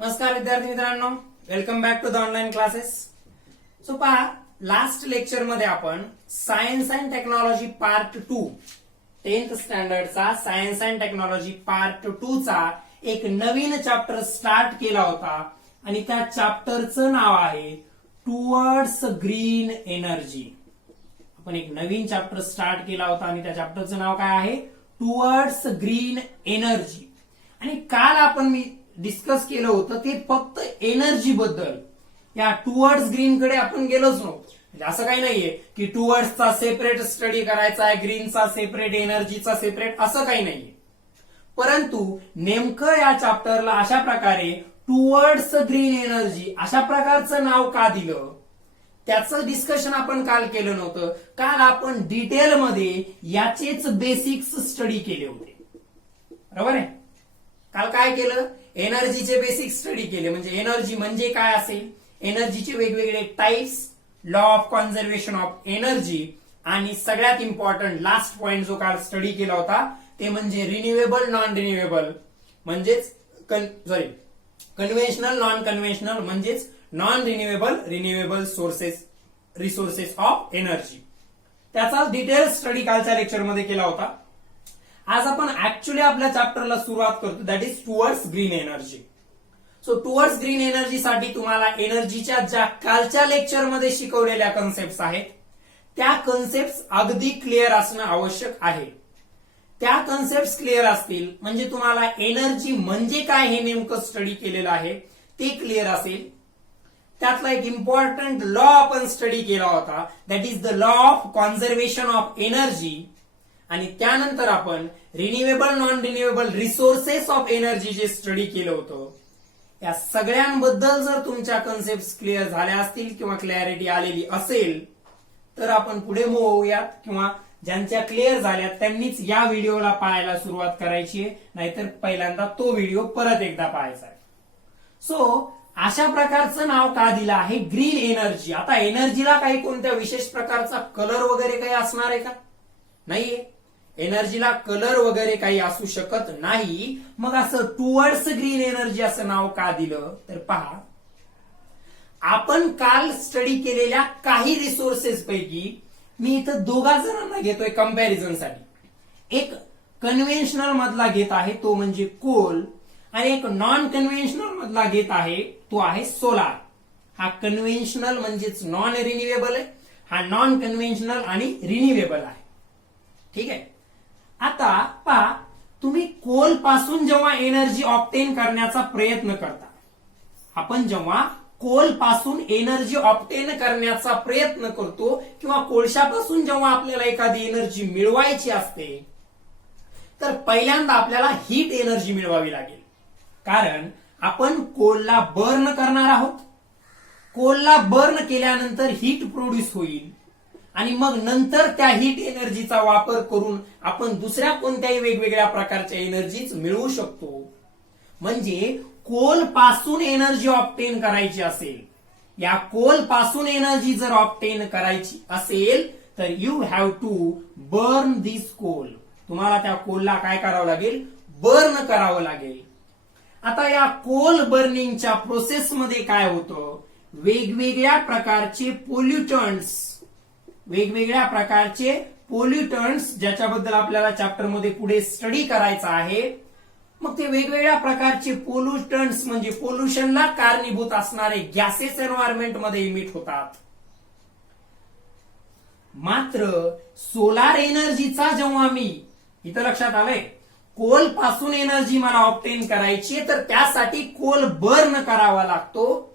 नमस्कार विद्यार्थी मित्रांनो, welcome back to the online classes. So पहा, लास्ट लेक्चर मध्ये आपण science and technology part 2 10th स्टँडर्डचा सायन्स अँड टेक्नॉलॉजी पार्ट 2 चा एक नवीन चॅप्टर स्टार्ट केला होता आणि त्या चॅप्टरचं नाव आहे टुवर्ड्स ग्रीन एनर्जी. आपण एक नवीन चॅप्टर स्टार्ट केला होता आणि त्या चॅप्टरचं नाव काय आहे? Towards green energy. आणि काल आपण मी डिस्कस केलं होतं ते फक्त एनर्जी बद्दल. या टुवर्ड्स ग्रीन कडे आपण गेलोच नव्हतो. म्हणजे असं काही नाहीये की टुवर्ड्सचा सेपरेट स्टडी करायचा आहे, ग्रीनचा सेपरेट, एनर्जीचा सेपरेट, असं काही नाहीये. परंतु नेमकं या चॅप्टरला अशा प्रकारे टुवर्ड्स ग्रीन एनर्जी अशा प्रकारचं नाव का दिलं त्याचं डिस्कशन आपण काल केलं नव्हतं. काल आपण डिटेलमध्ये याचेच बेसिक्स स्टडी केले होते, बरोबर आहे. काल काय केलं? एनर्जीचे बेसिक स्टडी केले. म्हणजे एनर्जी म्हणजे काय असेल, एनर्जीचे वेगवेगळे types, law of conservation of energy, आणि सगळ्यात इम्पॉर्टंट लास्ट पॉइंट जो काल स्टडी केला होता ते म्हणजे रिन्युएबल, नॉन रिन्युएबल, म्हणजेच कन्व्हेन्शनल, नॉन कन्व्हेन्शनल, म्हणजेच non renewable, renewable sources, resources of energy. त्याचा डिटेल स्टडी कालच्या लेक्चरमध्ये केला होता. आज आपण ऍक्च्युली आपल्या चॅप्टरला सुरुवात करतो, that is towards green energy. So towards green energy साठी तुम्हाला एनर्जीच्या ज्या कालच्या लेक्चरमध्ये शिकवलेल्या कन्सेप्ट आहेत त्या कन्सेप्ट अगदी क्लिअर असणं आवश्यक आहे. त्या कन्सेप्ट क्लिअर असतील म्हणजे तुम्हाला एनर्जी म्हणजे काय हे नेमकं स्टडी केलेलं आहे ते क्लिअर असेल. त्यातला एक इम्पॉर्टंट लॉ आपण स्टडी केला होता, that is the law of conservation of energy. आणि त्यानंतर आपण renewable, non renewable resources of energy जे स्टडी केलं होतं. या सगळ्यांबद्दल जर तुमच्या कन्सेप्ट क्लिअर झाल्या असतील किंवा क्लॅरिटी आलेली असेल तर आपण पुढे मूव्ह होऊयात, किंवा ज्यांच्या क्लिअर झाल्यात त्यांनीच या व्हिडिओला पाहायला सुरुवात करायची आहे, नाहीतर पहिल्यांदा तो व्हिडिओ परत एकदा पाहायचा आहे. सो अशा प्रकारचं नाव का दिलं आहे ग्रीन एनर्जी? आता एनर्जीला काही कोणत्या विशेष प्रकारचा कलर वगैरे काही असणार आहे का? नाहीये. एनर्जीला कलर वगैरे काही असू शकत नाही. मग असं टुवर्ड्स ग्रीन एनर्जी असं नाव का दिलं? तर पहा, आपण काल स्टडी केलेल्या काही रिसोर्सेस पैकी मी इथं दोघा जणांना घेतोय कम्पॅरिझनसाठी. एक कन्व्हेन्शनल मधला घेत आहे तो म्हणजे कोल, आणि एक नॉन कन्व्हेन्शनल मधला घेत आहे तो आहे सोलार. हा कन्व्हेन्शनल म्हणजेच नॉन रिन्युएबल आहे, हा नॉन कन्व्हेन्शनल आणि रिन्युएबल आहे. ठीक आहे. आता पहा, तुम्ही कोल पासून जेव्हा एनर्जी ऑब्टेन करण्याचा प्रयत्न करता, आपण जेव्हा कोल पासून एनर्जी ऑब्टेन करण्याचा प्रयत्न करतो किंवा कोळशापासून जेव्हा आपल्याला एखादी एनर्जी मिळवायची असते तर पहिल्यांदा आपल्याला हीट एनर्जी मिळवावी लागेल. कारण आपण कोलला बर्न करणार आहोत. कोलला बर्न केल्यानंतर हीट प्रोड्यूस होईल आणि मग नंतर त्या हीट एनर्जीचा वापर करून आपण दुसऱ्या कोणत्याही वेगवेगळ्या प्रकारच्या एनर्जीज मिळवू शकतो. म्हणजे कोल पासून एनर्जी ऑब्टेन करायची असेल, या कोल पासून एनर्जी जर ऑब्टेन करायची असेल तर you have to burn this coal. तुम्हाला त्या कोलला काय करावं लागेल? बर्न करावं लागेल. आता या कोल बर्निंगच्या प्रोसेसमध्ये काय होतं? वेगवेगळ्या प्रकारचे पोल्युटंट्स ज्याच्याबद्दल आपल्याला चॅप्टरमध्ये पुढे स्टडी करायचा आहे, मग ते वेगवेगळ्या प्रकारचे पोल्युटंट्स म्हणजे पोल्युशनला कारणीभूत असणारे गॅसेस एन्व्हायरमेंटमध्ये इमिट होतात. मात्र सोलार एनर्जीचा जेव्हा मी इथं लक्षात आलंय, कोल पासून एनर्जी मला ऑब्टेन करायची तर त्यासाठी कोल बर्न करावा लागतो.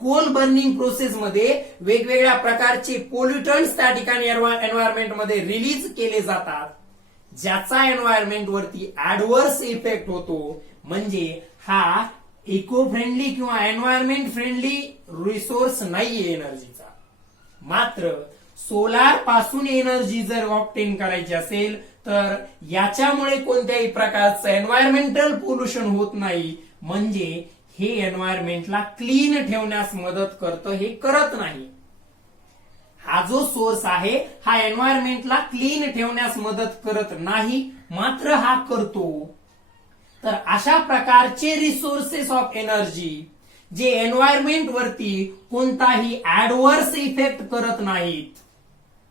कोल बर्निंग प्रोसेसमध्ये वेगवेगळ्या प्रकारचे पोल्युटंट्स त्या ठिकाणी एन्व्हायरमेंटमध्ये रिलीज केले जातात, ज्याचा एन्व्हायरमेंट वरती ऍडव्हर्स इफेक्ट होतो. म्हणजे हा इको फ्रेंडली किंवा एन्व्हायरमेंट फ्रेंडली रिसोर्स नाहीये एनर्जीचा. मात्र सोलार पासून एनर्जी जर ऑब्टेन करायची असेल तर याच्यामुळे कोणत्याही प्रकारचं एन्व्हायरमेंटल पोल्युशन होत नाही. म्हणजे हे एन्व्हायरमेंटला क्लीन ठेवण्यास मदत करतं, हे करत नाही. हा जो सोर्स आहे हा एन्व्हायरमेंटला क्लीन ठेवण्यास मदत करत नाही, मात्र हा करतो. तर अशा प्रकारचे रिसोर्सेस ऑफ एनर्जी जे एन्व्हायरमेंट वरती कोणताही ऍडव्हर्स इफेक्ट करत नाहीत,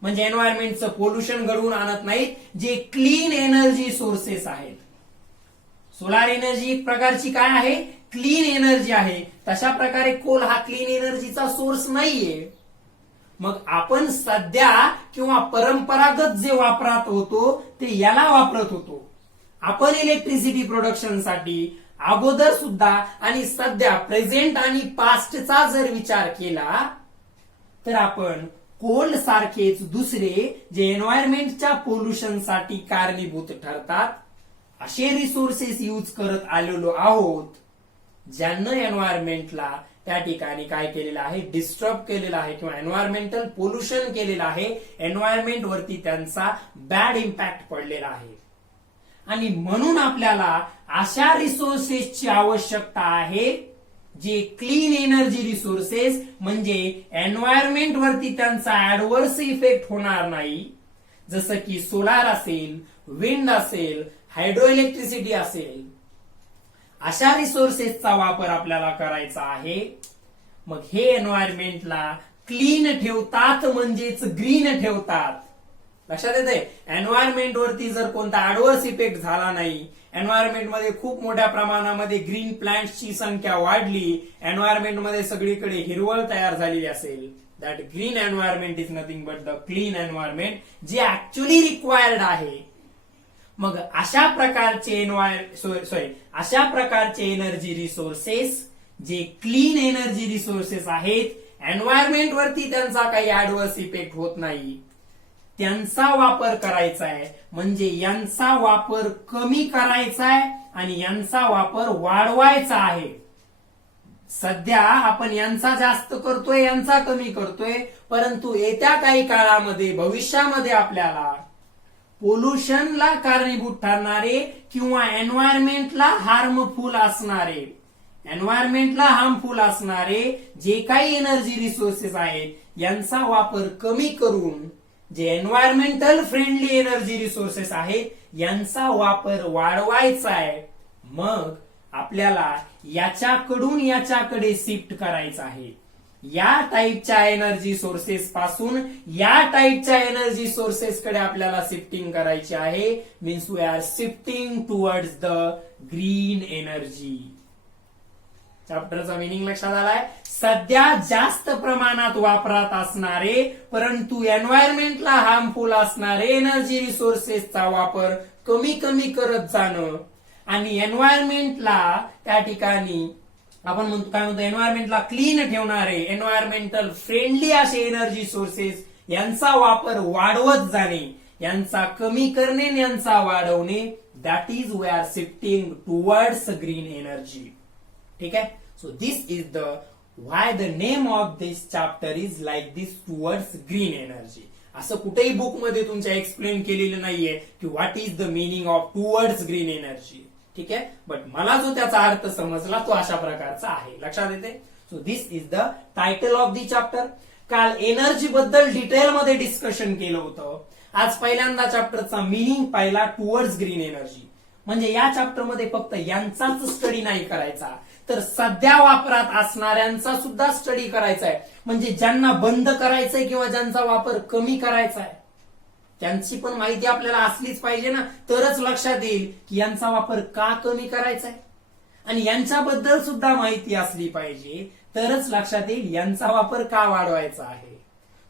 म्हणजे एन्व्हायरमेंटचं पोल्युशन घडवून आणत नाहीत, जे क्लीन एनर्जी सोर्सेस आहेत. सोलार एनर्जी एक प्रकारची काय आहे, क्लीन एनर्जी आहे. तशा प्रकारे कोल हा क्लीन एनर्जीचा सोर्स नाहीये. मग आपण सध्या किंवा परंपरागत जे वापरात होतो ते याला वापरत होतो. आपण इलेक्ट्रिसिटी प्रोडक्शनसाठी अगोदर सुद्धा आणि सध्या प्रेझेंट आणि पास्टचा जर विचार केला तर आपण कोल सारखेच दुसरे जे एन्व्हायरमेंटच्या पोल्युशनसाठी कारणीभूत ठरतात असे रिसोर्सेस यूज करत आलेलो आहोत, ज्यांना एन्व्हायरमेंटला त्या ठिकाणी काय केलेलं आहे, डिस्टर्ब केलेलं आहे किंवा एन्व्हायरमेंटल पोल्युशन केलेलं आहे. एन्व्हायरमेंट वरती त्यांचा बॅड इम्पॅक्ट पडलेला आहे. आणि म्हणून आपल्याला अशा रिसोर्सेसची आवश्यकता आहे जे क्लीन एनर्जी रिसोर्सेस, म्हणजे एन्व्हायरमेंट वरती त्यांचा ऍडव्हर्स इफेक्ट होणार नाही, जसं की सोलार असेल, विंड असेल, हायड्रो इलेक्ट्रिसिटी असेल. अशा रिसोर्सेसचा वापर आपल्याला करायचा आहे. मग हे एन्व्हायरमेंटला क्लीन ठेवतात, म्हणजेच ग्रीन ठेवतात. लक्षात येते, एन्व्हायरमेंट वरती जर कोणता ऍडव्हर्स इफेक्ट झाला नाही, एन्व्हायरमेंट मध्ये खूप मोठ्या प्रमाणामध्ये ग्रीन प्लांट्सची संख्या वाढली, एन्व्हायरमेंट मध्ये सगळीकडे हिरवळ तयार झालेली असेल, that green environment is nothing but the clean environment जे ऍक्च्युअली रिक्वायर्ड आहे. मग अशा प्रकारचे अशा प्रकारचे एनर्जी रिसोर्सेस जे क्लीन एनर्जी रिसोर्सेस आहेत, एन्व्हायरमेंट वरती त्यांचा काही ऍडव्हर्स इफेक्ट होत नाही, त्यांचा वापर करायचा आहे. म्हणजे यांचा वापर कमी करायचा आहे आणि यांचा वापर वाढवायचा आहे. सध्या आपण यांचा जास्त करतोय, यांचा कमी करतोय, परंतु येत्या काही काळामध्ये भविष्यामध्ये आपल्याला पोल्युशनला कारणीभूत ठरणारे किंवा एन्व्हायरमेंटला हार्मफुल असणारे, जे काही एनर्जी रिसोर्सेस आहेत यांचा वापर कमी करून जे एन्व्हायरमेंटल फ्रेंडली एनर्जी रिसोर्सेस आहेत यांचा वापर वाढवायचा आहे. मग आपल्याला याच्याकडून याच्याकडे शिफ्ट करायचं आहे. या टाईपच्या एनर्जी सोर्सेस पासून या टाईपच्या एनर्जी सोर्सेस कडे आपल्याला शिफ्टिंग करायची आहे. Means we are shifting towards the green energy. चॅप्टरचा मिनिंग लक्षात आलाय. सध्या जास्त प्रमाणात वापरात असणारे परंतु एन्व्हायरमेंटला हार्मफुल असणारे एनर्जी रिसोर्सेसचा वापर कमी कमी करत जाणं आणि एन्व्हायरमेंटला त्या ठिकाणी आपण म्हणतो काय म्हणतो, एन्व्हायरमेंटला क्लीन ठेवणारे एन्व्हायरमेंटल फ्रेंडली असे एनर्जी सोर्सेस यांचा वापर वाढवत जाणे, यांचा कमी करणे, यांचा वाढवणे. That is we are shifting towards green energy. ठीक आहे. So this is the why the name of this chapter is like this, towards green energy. असं कुठेही बुक मध्ये तुमच्या एक्सप्लेन केलेलं नाहीये की what is the meaning of towards green energy. ठीक आहे. बट मला जो त्याचा अर्थ समजला तो अशा प्रकारचा आहे. लक्षात येते. So this is the title of the chapter. काल एनर्जी बद्दल डिटेल मध्ये डिस्कशन केलं होतं. आज पहिल्यांदा चॅप्टरचा मिनिंग पाहिला, टुवर्ड्स ग्रीन एनर्जी. म्हणजे या चॅप्टर मध्ये फक्त यांचाच स्टडी नाही करायचा, तर सध्या वापरात असणाऱ्यांचा सुद्धा स्टडी करायचा आहे. म्हणजे ज्यांना बंद करायचंय किंवा ज्यांचा वापर कमी करायचा आहे त्यांची पण माहिती आपल्याला असलीच पाहिजे ना, तरच लक्षात येईल की यांचा वापर का कमी करायचा आहे. आणि यांच्याबद्दल सुद्धा माहिती असली पाहिजे, तरच लक्षात येईल यांचा वापर का वाढवायचा आहे.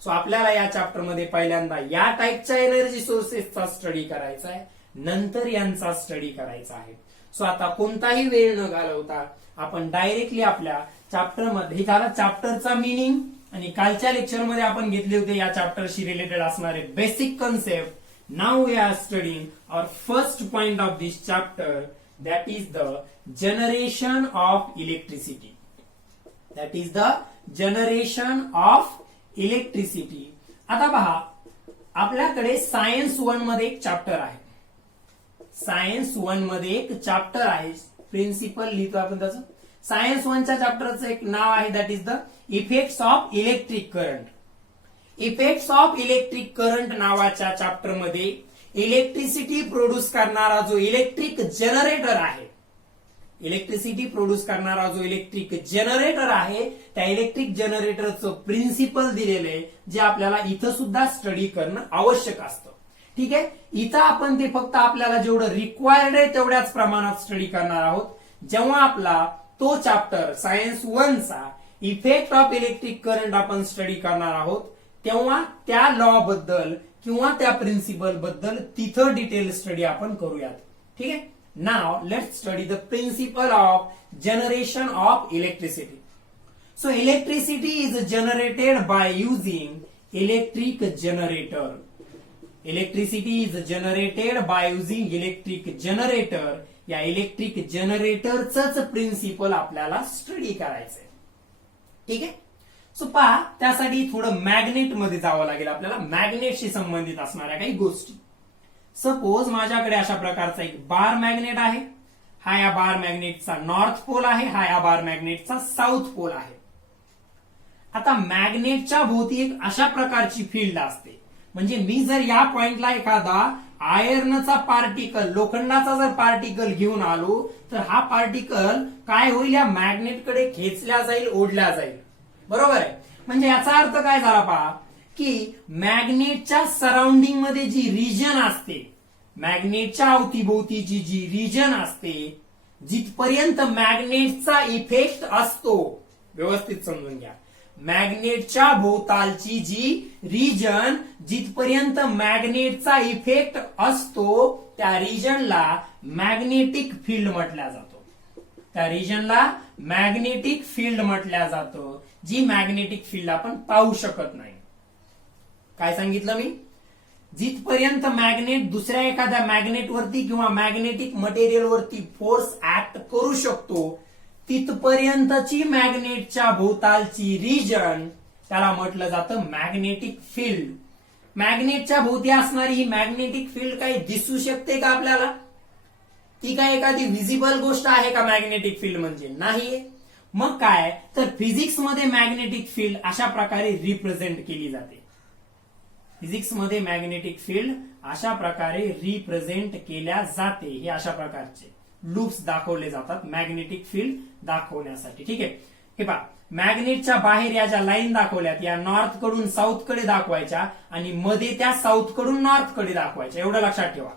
सो आपल्याला या चॅप्टर मध्ये पहिल्यांदा या टाईपच्या एनर्जी सोर्सेसचा स्टडी करायचा आहे, नंतर यांचा स्टडी करायचा आहे. सो आता कोणताही वेळ न घालवता आपण डायरेक्टली आपल्या चॅप्टर मध्ये, झाला चॅप्टरचा मिनिंग आणि कालच्या लेक्चर मध्ये आपण घेतले होते या चॅप्टरशी रिलेटेड असणारे basic concept. Now we are studying our first point of this chapter, that is the generation of electricity. That is the generation of electricity. आता पहा, आपल्याकडे सायन्स 1 मध्ये एक चॅप्टर आहे. सायन्स 1 मध्ये एक चॅप्टर आहे, प्रिन्सिपल लिहितो आपण त्याचं. सायन्स 1च्या चॅप्टरचं एक नाव आहे, that is the effects of electric current. Effects of electric current नावाच्या चॅप्टर मध्ये इलेक्ट्रिसिटी प्रोड्यूस करणारा जो इलेक्ट्रिक जनरेटर आहे, इलेक्ट्रिसिटी प्रोड्यूस करणारा जो इलेक्ट्रिक जनरेटर आहे त्या इलेक्ट्रिक जनरेटरचं प्रिन्सिपल दिलेलं आहे, जे आपल्याला इथं सुद्धा स्टडी करणं आवश्यक असतं. ठीक आहे, इथं आपण ते फक्त आपल्याला जेवढं रिक्वायर्ड आहे तेवढ्याच प्रमाणात स्टडी करणार आहोत. जेव्हा आपला तो चॅप्टर सायन्स 1 चा इफेक्ट ऑफ इलेक्ट्रिक करंट आपण स्टडी करणार आहोत, तेव्हा त्या लॉ बद्दल किंवा त्या प्रिन्सिपल बद्दल तिथं डिटेल स्टडी आपण करूयात. ठीक आहे, now let's study the principle of generation of electricity. So electricity is generated by using electric generator. Electricity is generated by using electric generator. या इलेक्ट्रिक जनरेटरच प्रिन्सिपल आपल्याला स्टडी करायचंय. ठीक आहे, सो पहा त्यासाठी थोडं मॅग्नेट मध्ये जावं लागेल आपल्याला, मॅग्नेटशी संबंधित असणाऱ्या काही गोष्टी. सपोज माझ्याकडे अशा प्रकारचा एक बार मॅग्नेट आहे. हा या बार मॅग्नेटचा नॉर्थ पोल आहे, हा या बार मॅग्नेटचा साऊथ पोल आहे. आता मॅग्नेटच्या भोवती एक अशा प्रकारची फील्ड असते, म्हणजे मी जर या पॉइंटला एखादा आयर्नचा पार्टिकल, लोखंडाचा जर पार्टिकल घेऊन आलो तर हा पार्टिकल काय होईल, या मॅग्नेटकडे खेचल्या जाईल, ओढल्या जाईल. बरोबर आहे, म्हणजे याचा अर्थ काय झाला पहा, की मॅग्नेटच्या सराउंडिंग मध्ये जी रिजन असते, मॅग्नेटच्या अवतीभोवतीची जी रिजन असते, जिथपर्यंत मॅग्नेटचा इफेक्ट असतो, व्यवस्थित समजून घ्या, मॅग्नेटच्या भोवतालची जी रिजन जिथपर्यंत मॅग्नेटचा इफेक्ट असतो त्या रिजनला मॅग्नेटिक फील्ड म्हटल्या जातो. त्या रिजनला मॅग्नेटिक फील्ड म्हटल्या जातं, जी मॅग्नेटिक फील्ड आपण पाहू शकत नाही. काय सांगितलं मी, जिथपर्यंत मॅग्नेट दुसऱ्या एखाद्या मॅग्नेटवरती किंवा मॅग्नेटिक मटेरियलवरती फोर्स ऍक्ट करू शकतो तिथपर्यंतची मॅग्नेटच्या भोवतालची रिजन त्याला म्हटलं जातं मॅग्नेटिक फील्ड. मॅग्नेटच्या भोवती असणारी ही मॅग्नेटिक फील्ड काही दिसू शकते का आपल्याला? ती काय एखादी व्हिजिबल गोष्ट आहे का मॅग्नेटिक फील्ड म्हणजे? नाहीये. मग काय तर फिजिक्स मध्ये मॅग्नेटिक फील्ड अशा प्रकारे रिप्रेझेंट केली जाते. फिजिक्स मध्ये मॅग्नेटिक फील्ड अशा प्रकारे रिप्रेझेंट केल्या जाते. हे अशा प्रकारचे लूप्स दाखवले जातात मॅग्नेटिक फील्ड दाखवण्यासाठी. ठीक आहे, हे पहा मॅग्नेटच्या बाहेर या ज्या लाईन दाखवल्यात या नॉर्थ कडून साऊथ कडे दाखवायच्या आणि मध्ये त्या साऊथ कडून नॉर्थ कडे दाखवायच्या, एवढं लक्षात ठेवा.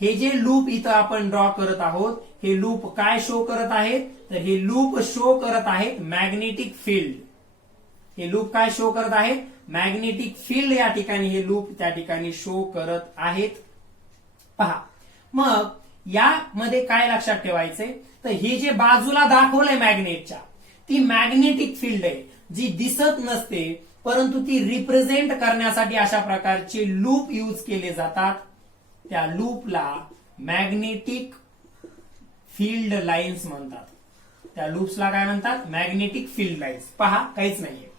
हे जे लूप इथं आपण ड्रॉ करत आहोत हे लूप काय शो करत आहेत, तर हे लूप शो करत आहेत मॅग्नेटिक फील्ड. हे लूप काय शो करत आहेत, मॅग्नेटिक फील्ड या ठिकाणी हे लूप त्या ठिकाणी शो करत आहेत. पहा मग यामध्ये काय लक्षात ठेवायचंय, तर हे जे बाजूला दाखवलंय मॅग्नेटच्या ती मॅग्नेटिक फील्ड आहे जी दिसत नसते, परंतु ती रिप्रेझेंट करण्यासाठी अशा प्रकारचे लूप यूज केले जातात. त्या लूपला मॅग्नेटिक फील्ड लाईन्स म्हणतात. त्या लूप्सला काय म्हणतात, मॅग्नेटिक फील्ड लाईन्स. पहा काहीच नाहीये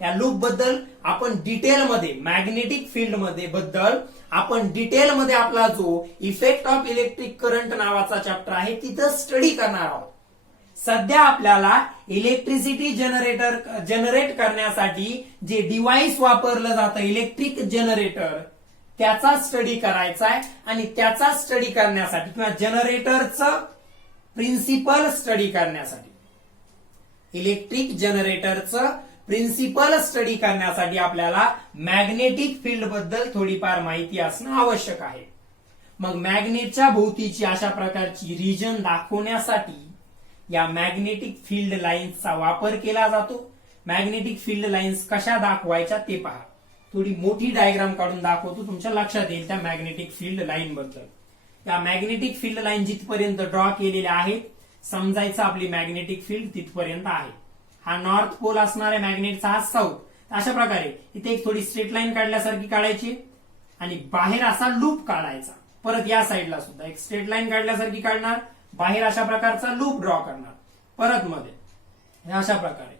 या लूप बद्दल आपण डिटेलमध्ये, मॅग्नेटिक फील्ड मध्ये बद्दल आपण डिटेलमध्ये आपला जो इफेक्ट ऑफ इलेक्ट्रिक करंट नावाचा चॅप्टर आहे तिथं स्टडी करणार आहोत. सध्या आपल्याला इलेक्ट्रिसिटी जनरेट करण्यासाठी जे डिव्हाइस वापरलं जातं इलेक्ट्रिक जनरेटर त्याचा स्टडी करायचा आहे. आणि त्याचा स्टडी करण्यासाठी किंवा जनरेटरचं प्रिन्सिपल स्टडी करण्यासाठी, इलेक्ट्रिक जनरेटरचं प्रिन्सिपल स्टडी करण्यासाठी आपल्याला मॅग्नेटिक फील्ड बद्दल थोडीफार माहिती असणं आवश्यक आहे. मग मॅग्नेटच्या भोवतीची अशा प्रकारची रिजन दाखवण्यासाठी या मॅग्नेटिक फील्ड लाईन्सचा वापर केला जातो. मॅग्नेटिक फील्ड लाईन्स कशा दाखवायच्या ते पहा. थोडी मोठी डायग्राम काढून दाखवतो, तुमच्या लक्षात येईल त्या मॅग्नेटिक फील्ड लाईन बद्दल. या मॅग्नेटिक फील्ड लाईन जिथपर्यंत ड्रॉ केलेल्या आहेत समजायचं आपली मॅग्नेटिक फील्ड तिथपर्यंत आहे. हा नॉर्थ पोल असणाऱ्या मॅग्नेटचा हा साऊथ. अशा प्रकारे इथे एक थोडी स्ट्रेट लाईन काढल्यासारखी काढायची आणि बाहेर असा लूप काढायचा. परत या साईडला सुद्धा एक स्ट्रेट लाईन काढल्यासारखी काढणार, बाहेर अशा प्रकारचा लूप ड्रॉ करणार, परत मध्ये अशा प्रकारे.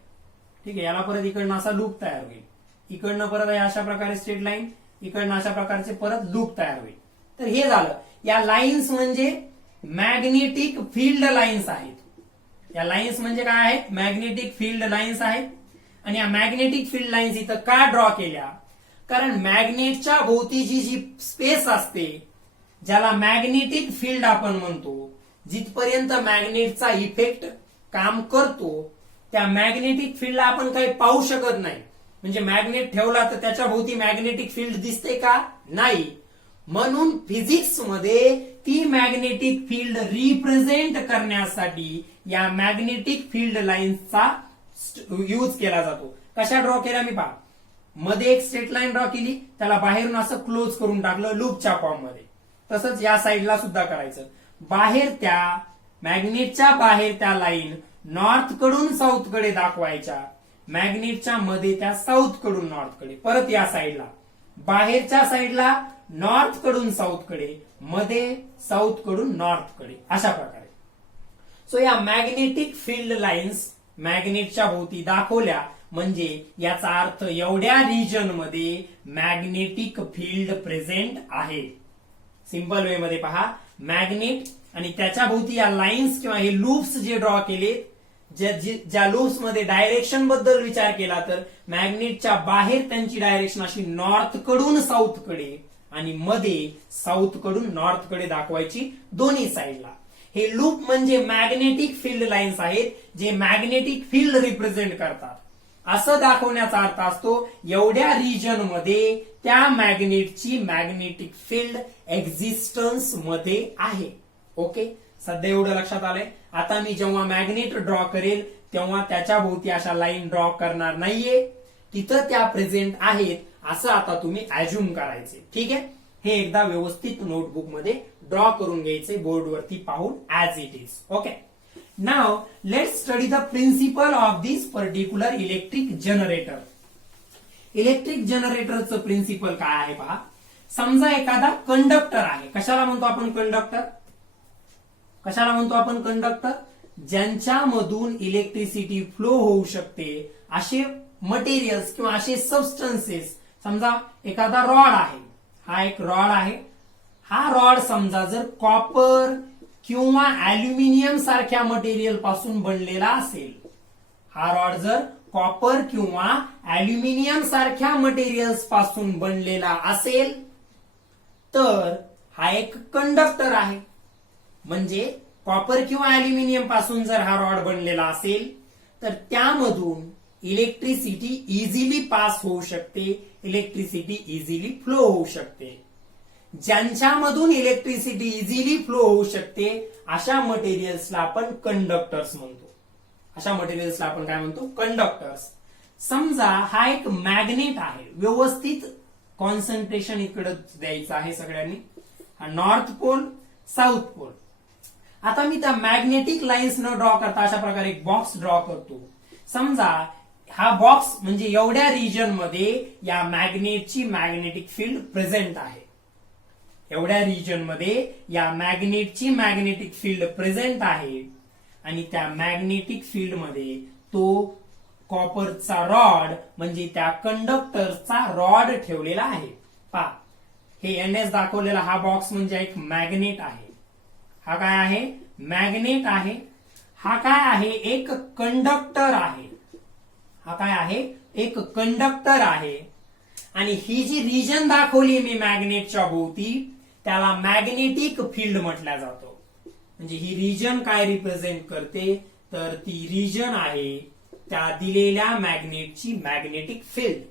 ठीक आहे, याला परत इकडनं असा लूप तयार होईल, इकडनं परत अशा प्रकारे स्ट्रेट लाईन, इकडनं अशा प्रकारचे परत लूप तयार होईल. तर हे झालं. या लाईन्स म्हणजे मॅग्नेटिक फील्ड लाईन्स आहेत. या लाईन्स म्हणजे काय आहेत, मॅग्नेटिक फील्ड लाईन्स आहेत. आणि या मॅग्नेटिक फील्ड लाईन्स इथं का ड्रॉ केल्या, कारण मॅग्नेटच्या भोवतीची जी स्पेस असते ज्याला मॅग्नेटिक फील्ड आपण म्हणतो जिथपर्यंत मॅग्नेटचा इफेक्ट काम करतो त्या मॅग्नेटिक फील्डला आपण काही पाहू शकत नाही. म्हणजे मॅग्नेट ठेवला तर त्याच्या भोवती मॅग्नेटिक फील्ड दिसते का? नाही. म्हणून फिजिक्स मध्ये ती मॅग्नेटिक फील्ड रिप्रेझेंट करण्यासाठी या मॅग्नेटिक फील्ड लाईन्सचा यूज केला जातो. कशा ड्रॉ केल्या मी पहा. मध्ये एक स्ट्रेट लाईन ड्रॉ केली, त्याला बाहेरून असं क्लोज करून टाकलं लूपच्या फॉर्म मध्ये. तसंच या साईडला सुद्धा करायचं. बाहेर त्या मॅग्नेटच्या बाहेर त्या लाईन नॉर्थ कडून साऊथ कडे दाखवायच्या, मॅग्नेटच्या मध्ये त्या साऊथ कडून नॉर्थ कडे. परत या साईडला बाहेरच्या साईडला नॉर्थ कडून साऊथ कडे, मध्ये साऊथ कडून नॉर्थ कडे, अशा प्रकारे. सो या मॅग्नेटिक फील्ड लाईन्स मॅग्नेटच्या भोवती दाखवल्या म्हणजे याचा अर्थ एवढ्या रिजन मध्ये मॅग्नेटिक फील्ड प्रेझेंट आहे. सिंपल वे मध्ये पहा, मॅग्नेट आणि त्याच्या भोवती या लाईन्स किंवा हे लूप्स जे ड्रॉ केले, ज्या लूप्स मध्ये डायरेक्शन बद्दल विचार केला तर मॅग्नेटच्या बाहेर त्यांची डायरेक्शन अशी नॉर्थ कडून साऊथ कडे आणि मध्ये साऊथ कडून नॉर्थ कडे दाखवायची दोन्ही साईडला. हे लूप म्हणजे मॅग्नेटिक फील्ड लाईन्स आहेत जे मॅग्नेटिक फील्ड रिप्रेझेंट करतात. असं दाखवण्याचा अर्थ असतो एवढ्या रिजन मध्ये त्या मॅग्नेटची मॅग्नेटिक फील्ड एक्झिस्टन्स मध्ये आहे. ओके, सध्या एवढं लक्षात आलंय. आता मी जेव्हा मॅग्नेट ड्रॉ करेल तेव्हा त्याच्या भोवती अशा लाईन ड्रॉ करणार नाहीये, तिथं त्या प्रेझेंट आहेत असं आता तुम्ही अज्युम करायचे. ठीक आहे, हे एकदा व्यवस्थित नोटबुक मध्ये ड्रॉ करून घ्यायचे बोर्डवरती पाहून as it is. Okay, now let's study the principle of this particular electric generator. Electric जनरेटरचं प्रिन्सिपल काय आहे पहा. समजा एखादा कंडक्टर आहे. कशाला म्हणतो आपण कंडक्टर? कशाला म्हणतो आपण कंडक्टर? ज्यांच्यामधून इलेक्ट्रिसिटी फ्लो होऊ शकते असे मटेरियल्स किंवा असे सबस्टन्सेस. समजा एखादा रॉड आहे, हा एक रॉड आहे. हा रॉड समजा जर कॉपर किंवा अल्युमिनियम सारख्या मटेरियल पासून बनलेला असेल, हा रॉड जर कॉपर किंवा अल्युमिनियम सारख्या मटेरियल्स पासून बनलेला असेल तर हा एक कंडक्टर आहे. म्हणजे कॉपर किंवा अल्युमिनियम पासून जर हा रॉड बनलेला असेल तर त्यामधून इलेक्ट्रिसिटी इझिली पास होऊ शकते, इलेक्ट्रिसिटी इझिली फ्लो होऊ शकते. ज्यांच्यामधून इलेक्ट्रिसिटी इझिली फ्लो होऊ शकते अशा मटेरियल्सला आपण कंडक्टर्स म्हणतो. अशा मटेरियल्सला आपण काय म्हणतो? कंडक्टर्स. समजा हा एक मॅग्नेट आहे. व्यवस्थित कॉन्सन्ट्रेशन इकडे द्यायचं आहे सगळ्यांनी. हा नॉर्थ पोल, साऊथ पोल. आता मी त्या मॅग्नेटिक लाईन्स न ड्रॉ करता अशा प्रकारे एक बॉक्स ड्रॉ करतो. समजा हा बॉक्स म्हणजे एवढ्या रिजन मध्ये या मॅग्नेटची मॅग्नेटिक फील्ड प्रेझेंट आहे. एवढ्या रिजन मध्ये या मॅग्नेटची मॅग्नेटिक फील्ड प्रेझेंट आहे आणि त्या मॅग्नेटिक फील्ड मध्ये तो कॉपरचा रॉड म्हणजे त्या कंडक्टरचा रॉड ठेवलेला आहे. पहा, हे एनएस दाखवलेला हा बॉक्स म्हणजे एक मॅग्नेट आहे. हा काय आहे? मॅग्नेट आहे. हा काय आहे? एक कंडक्टर आहे. हा काय आहे? एक कंडक्टर आहे. आणि ही जी रिजन दाखवली मी मॅग्नेटच्या भोवती त्याला मॅग्नेटिक फील्ड म्हटलं जातो. म्हणजे ही रिजन काय रिप्रेझेंट करते तर ती रिजन आहे त्या दिलेल्या मॅग्नेटची मॅग्नेटिक फील्ड.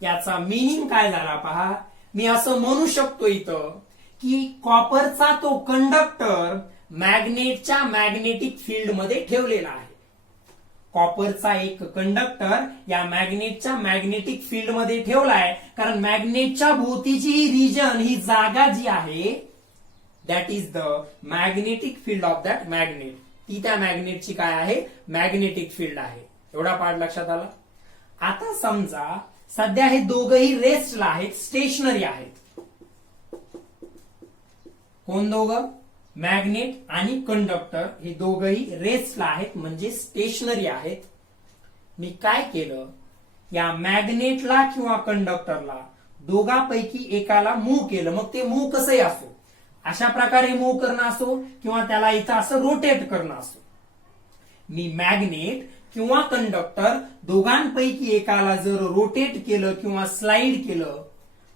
याचा मीनिंग काय झाला पहा. मी असं म्हणू शकतो इथं की कॉपरचा तो कंडक्टर मॅग्नेटच्या मॅग्नेटिक फील्ड मध्ये ठेवलेला आहे. कॉपरचा एक कंडक्टर या मॅग्नेटच्या मॅग्नेटिक फील्ड मध्ये ठेवलाय कारण मॅग्नेटच्या भोवतीची ही रिजन, ही जागा जी आहे that is the magnetic field of that magnet. ती त्या मॅग्नेटची काय आहे? मॅग्नेटिक फील्ड आहे. एवढा पार्ट लक्षात आला. आता समजा सध्या हे दोघही रेस्टला आहेत, स्टेशनरी आहेत. कोण दोघं? मॅग्नेट आणि कंडक्टर हे दोघही रेस्टला आहेत म्हणजे स्टेशनरी आहेत. मी काय केलं, या मॅग्नेटला किंवा कंडक्टरला दोघांपैकी एकाला मूव्ह केलं. मग ते मूव्ह कसंही असो, अशा प्रकारे मूव्ह करणं असो किंवा त्याला इथं असं रोटेट करणं असो. मी मॅग्नेट किंवा कंडक्टर दोघांपैकी एकाला जर रोटेट केलं किंवा स्लाइड केलं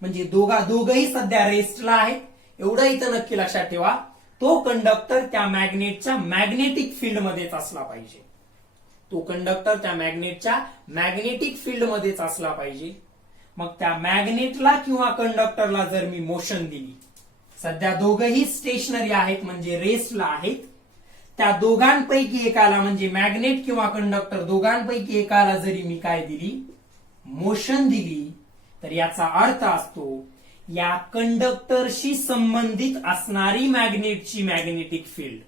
म्हणजे दोघही सध्या रेस्टला आहेत. एवढं इथं नक्की लक्षात ठेवा. तो कंडक्टर त्या मॅग्नेटच्या मॅग्नेटिक फील्ड मध्येच असला पाहिजे. तो कंडक्टर त्या मॅग्नेटच्या मॅग्नेटिक फील्ड मध्येच असला पाहिजे. मग त्या मॅग्नेटला किंवा कंडक्टरला जर मी मोशन दिली, सध्या दोघंही स्टेशनरी आहेत म्हणजे रेस्टला आहेत, त्या दोघांपैकी एकाला म्हणजे मॅग्नेट किंवा कंडक्टर दोघांपैकी एकाला जरी मी काय दिली, मोशन दिली, तर याचा अर्थ असतो या कंडक्टरशी संबंधित असणारी मॅग्नेटची मॅग्नेटिक फील्ड,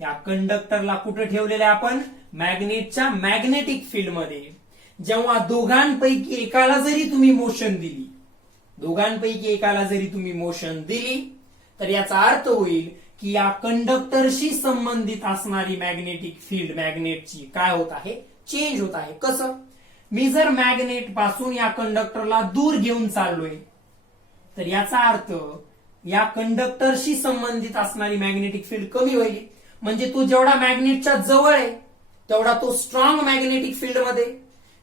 या कंडक्टरला कुठे ठेवलेलं आहे आपण, मॅग्नेटच्या मॅग्नेटिक फील्ड मध्ये. जेव्हा दोघांपैकी एकाला जरी तुम्ही मोशन दिली, दोघांपैकी एकाला जरी तुम्ही मोशन दिली, तर याचा अर्थ होईल की या कंडक्टरशी संबंधित असणारी मॅग्नेटिक फील्ड मॅग्नेटची काय होत आहे, चेंज होत आहे. कसं, मी जर मॅग्नेट पासून या कंडक्टरला दूर घेऊन चाललोय, तर याचा अर्थ या कंडक्टरशी संबंधित असणारी मॅग्नेटिक फील्ड कमी होईल. म्हणजे तो जेवढा मॅग्नेटच्या जवळ आहे तेवढा तो स्ट्रॉंग मॅग्नेटिक फील्ड मध्ये,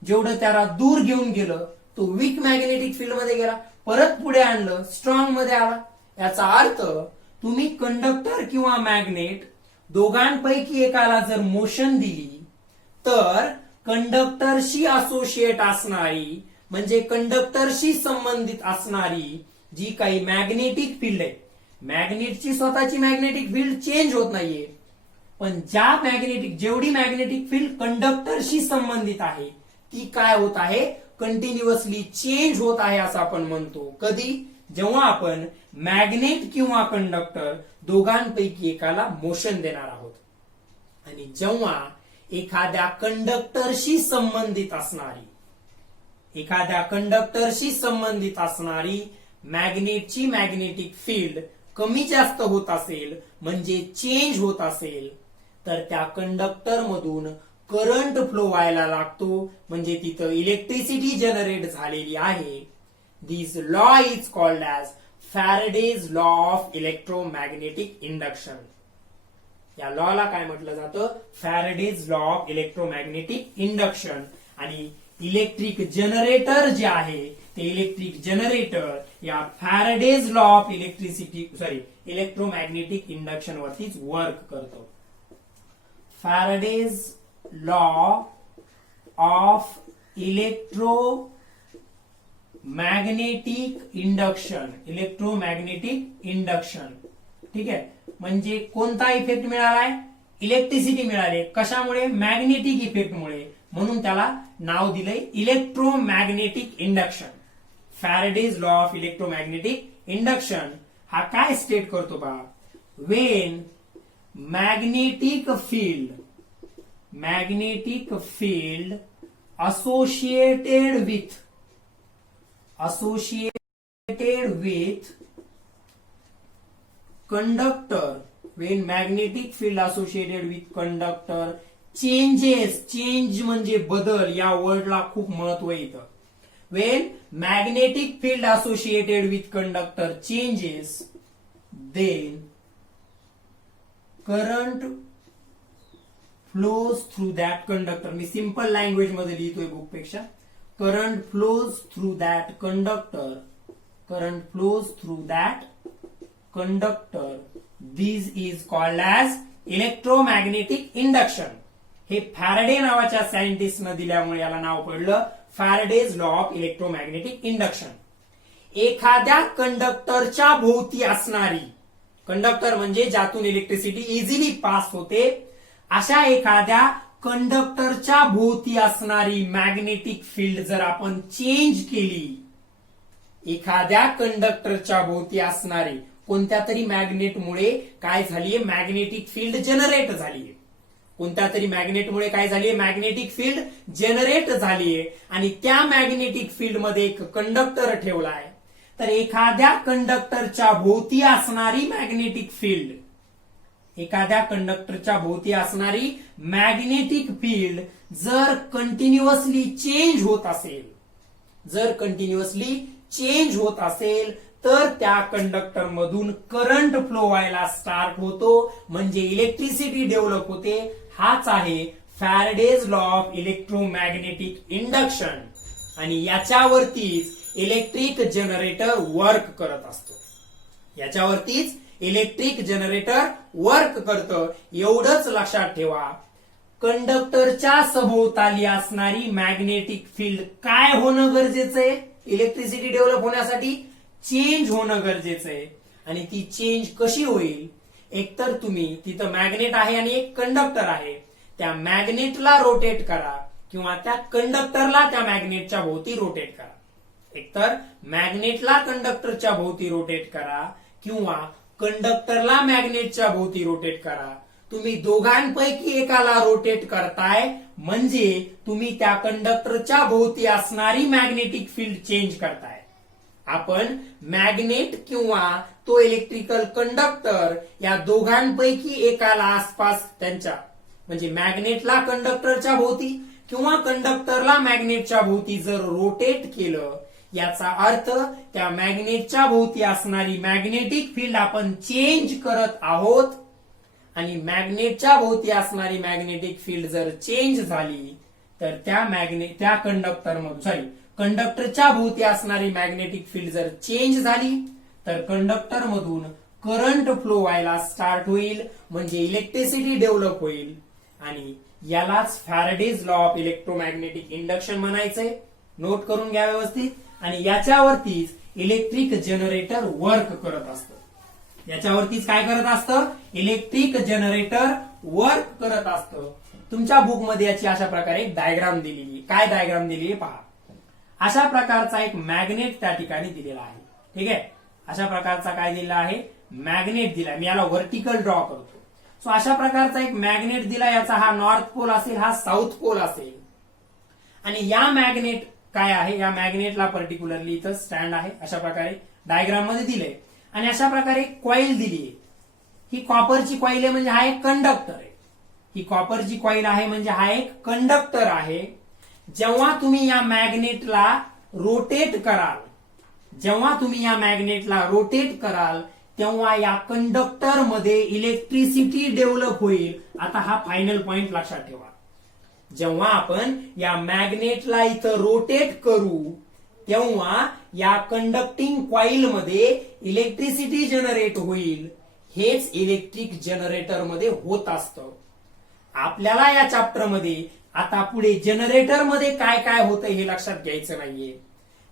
जेवढं त्याला दूर घेऊन गेलं तो वीक मॅग्नेटिक फील्ड मध्ये गेला, परत पुढे आणलं स्ट्रॉंग मध्ये आला. याचा अर्थ तुम्ही कंडक्टर किंवा मॅग्नेट दोघांपैकी एकाला जर मोशन दिली, तर कंडक्टरशी असोसिएट असणारी म्हणजे कंडक्टरशी संबंधित असणारी जी काही मॅग्नेटिक फील्ड आहे, मॅग्नेटची स्वतःची मॅग्नेटिक फील्ड चेंज होत नाहीये, पण जेवढी मॅग्नेटिक फील्ड कंडक्टरशी संबंधित आहे ती काय होत आहे, कंटिन्युअसली चेंज होत आहे असं आपण म्हणतो. कधी, जेव्हा आपण मॅग्नेट किंवा कंडक्टर दोघांपैकी एकाला मोशन देणार आहोत. आणि जेव्हा एखाद्या कंडक्टरशी संबंधित असणारी मॅग्नेटची मॅग्नेटिक फील्ड कमी जास्त होत असेल म्हणजे चेंज होत असेल, तर त्या कंडक्टर मधून करंट फ्लो व्हायला लागतो, म्हणजे तिथं इलेक्ट्रिसिटी जनरेट झालेली आहे. This law is called as Faraday's law of electromagnetic induction. या लॉला काय म्हटलं जातं, Faraday's law of electromagnetic induction. आणि इलेक्ट्रिक जनरेटर जे आहे ते इलेक्ट्रिक जनरेटर या Faraday's law of electromagnetic induction वरतीच वर्क करतो. Faraday's law of electromagnetic induction. ठीक आहे, म्हणजे कोणता इफेक्ट मिळालाय, इलेक्ट्रिसिटी मिळाली. कशामुळे, मॅग्नेटिक इफेक्टमुळे, म्हणून त्याला नाव दिलंय electromagnetic induction. Faraday's law of electromagnetic induction हा काय स्टेट करतो बा, Wien magnetic field associated with conductor, when magnetic field associated with conductor change म्हणजे बदल, या वर्डला खूप महत्व येतं. when magnetic field associated with conductor changes, then current flows through that conductor. Me simple language मध्ये लिहितोय बुक पेक्षा. Current flows through that conductor. This is called as electromagnetic induction. हे फॅरेडे नावाच्या सायंटिस्टनं दिल्यामुळे याला नाव पडलं Faraday's law of electromagnetic induction. एखाद्या कंडक्टरच्या भोवती असणारी, कंडक्टर म्हणजे ज्यातून इलेक्ट्रिसिटी इझिली पास होते, अशा एखाद्या कंडक्टरच्या भोवती असणारी मॅग्नेटिक फील्ड जर आपण चेंज केली, एखाद्या कंडक्टरच्या भोवती असणारी कोणत्या तरी मॅग्नेटमुळे काय झालीये, मॅग्नेटिक फील्ड जनरेट झालीये. कोणत्या तरी मॅग्नेटमुळे काय झालीये, मॅग्नेटिक फील्ड जनरेट झालीये. आणि त्या मॅग्नेटिक फील्ड मध्ये एक कंडक्टर ठेवलाय, तर एखाद्या कंडक्टरच्या भोवती असणारी मॅग्नेटिक फील्ड, एखाद्या कंडक्टरच्या भोवती असणारी मॅग्नेटिक फील्ड जर कंटिन्युअसली चेंज होत असेल, तर त्या कंडक्टर मधून करंट फ्लो व्हायला स्टार्ट होतो, म्हणजे इलेक्ट्रिसिटी डेव्हलप होते. हाच आहे Faraday's law of electromagnetic induction. आणि याच्यावरतीच इलेक्ट्रिक जनरेटर वर्क करत असतो. याच्यावरतीच इलेक्ट्रिक जनरेटर वर्क करतं. एवढंच लक्षात ठेवा. कंडक्टरच्या सभोवताली असणारी मॅग्नेटिक फील्ड काय होणं गरजेचं आहे? इलेक्ट्रिसिटी डेव्हलप होण्यासाठी चेंज होणं गरजेचं आहे. आणि ती चेंज कशी होईल? एकतर तुम्ही तिथं मॅग्नेट आहे आणि एक कंडक्टर आहे, त्या मॅग्नेटला रोटेट करा किंवा त्या कंडक्टरला त्या मॅग्नेटच्या भोवती रोटेट करा. एकतर मॅग्नेटला कंडक्टरच्या भोवती रोटेट करा किंवा कंडक्टरला मॅग्नेटच्या भोवती रोटेट करा. तुम्ही दोघांपैकी एकाला रोटेट करताय म्हणजे तुम्ही त्या कंडक्टरच्या भोवती असणारी मॅग्नेटिक फील्ड चेंज करताय. आपण मॅग्नेट किंवा तो इलेक्ट्रिकल कंडक्टर या दोघांपैकी एकाला आसपास त्यांच्या म्हणजे मॅग्नेटला कंडक्टरच्या भोवती किंवा कंडक्टरला मॅग्नेटच्या भोवती जर रोटेट केलं, याचा अर्थ त्या मॅग्नेटच्या भोवती असणारी मॅग्नेटिक फील्ड आपण चेंज करत आहोत. आणि मॅग्नेटच्या भोवती असणारी मॅग्नेटिक फील्ड जर चेंज झाली तर त्या कंडक्टरच्या भोवती असणारी मॅग्नेटिक फील्ड जर चेंज झाली तर कंडक्टर मधून करंट फ्लो व्हायला स्टार्ट होईल, म्हणजे इलेक्ट्रिसिटी डेव्हलप होईल. आणि यालाच Faraday's law of electromagnetic induction म्हणायचंय. नोट करून घ्या व्यवस्थित. आणि याच्यावरतीच इलेक्ट्रिक जनरेटर वर्क करत असतं. याच्यावरतीच काय करत असतं? इलेक्ट्रिक जनरेटर वर्क करत असतं. तुमच्या बुकमध्ये याची अशा प्रकारे एक डायग्राम दिलेली. काय डायग्राम दिलेली पहा. अशा प्रकारचा एक मॅग्नेट त्या ठिकाणी दिलेला आहे. ठीक आहे. अशा प्रकारचा काय दिलेला आहे? मॅग्नेट दिला. मी याला व्हर्टिकल ड्रॉ करतो. सो अशा प्रकारचा एक मॅग्नेट दिला. याचा हा नॉर्थ पोल असेल, हा साऊथ पोल असेल. आणि या मॅग्नेट काय आहे? या मॅग्नेटला पर्टिक्युलरली इथं स्टँड आहे. अशा प्रकारे डायग्राम मध्ये दिलंय. आणि अशा प्रकारे कॉईल दिली आहे. ही कॉपरची कॉईल आहे म्हणजे हा एक कंडक्टर आहे. ही कॉपरची कॉईल आहे म्हणजे हा एक कंडक्टर आहे. जेव्हा तुम्ही या मॅग्नेटला रोटेट कराल तेव्हा या कंडक्टर मध्ये इलेक्ट्रिसिटी डेव्हलप होईल. आता हा फायनल पॉइंट लक्षात ठेवा. जेव्हा आपण या मॅग्नेटला इथं रोटेट करू तेव्हा या कंडक्टिंग कॉईल मध्ये इलेक्ट्रिसिटी जनरेट होईल. हेच इलेक्ट्रिक जनरेटर मध्ये होत असतं. आपल्याला या चॅप्टर मध्ये आता पुढे जनरेटर मध्ये काय काय होतं हे लक्षात घ्यायचं नाहीये.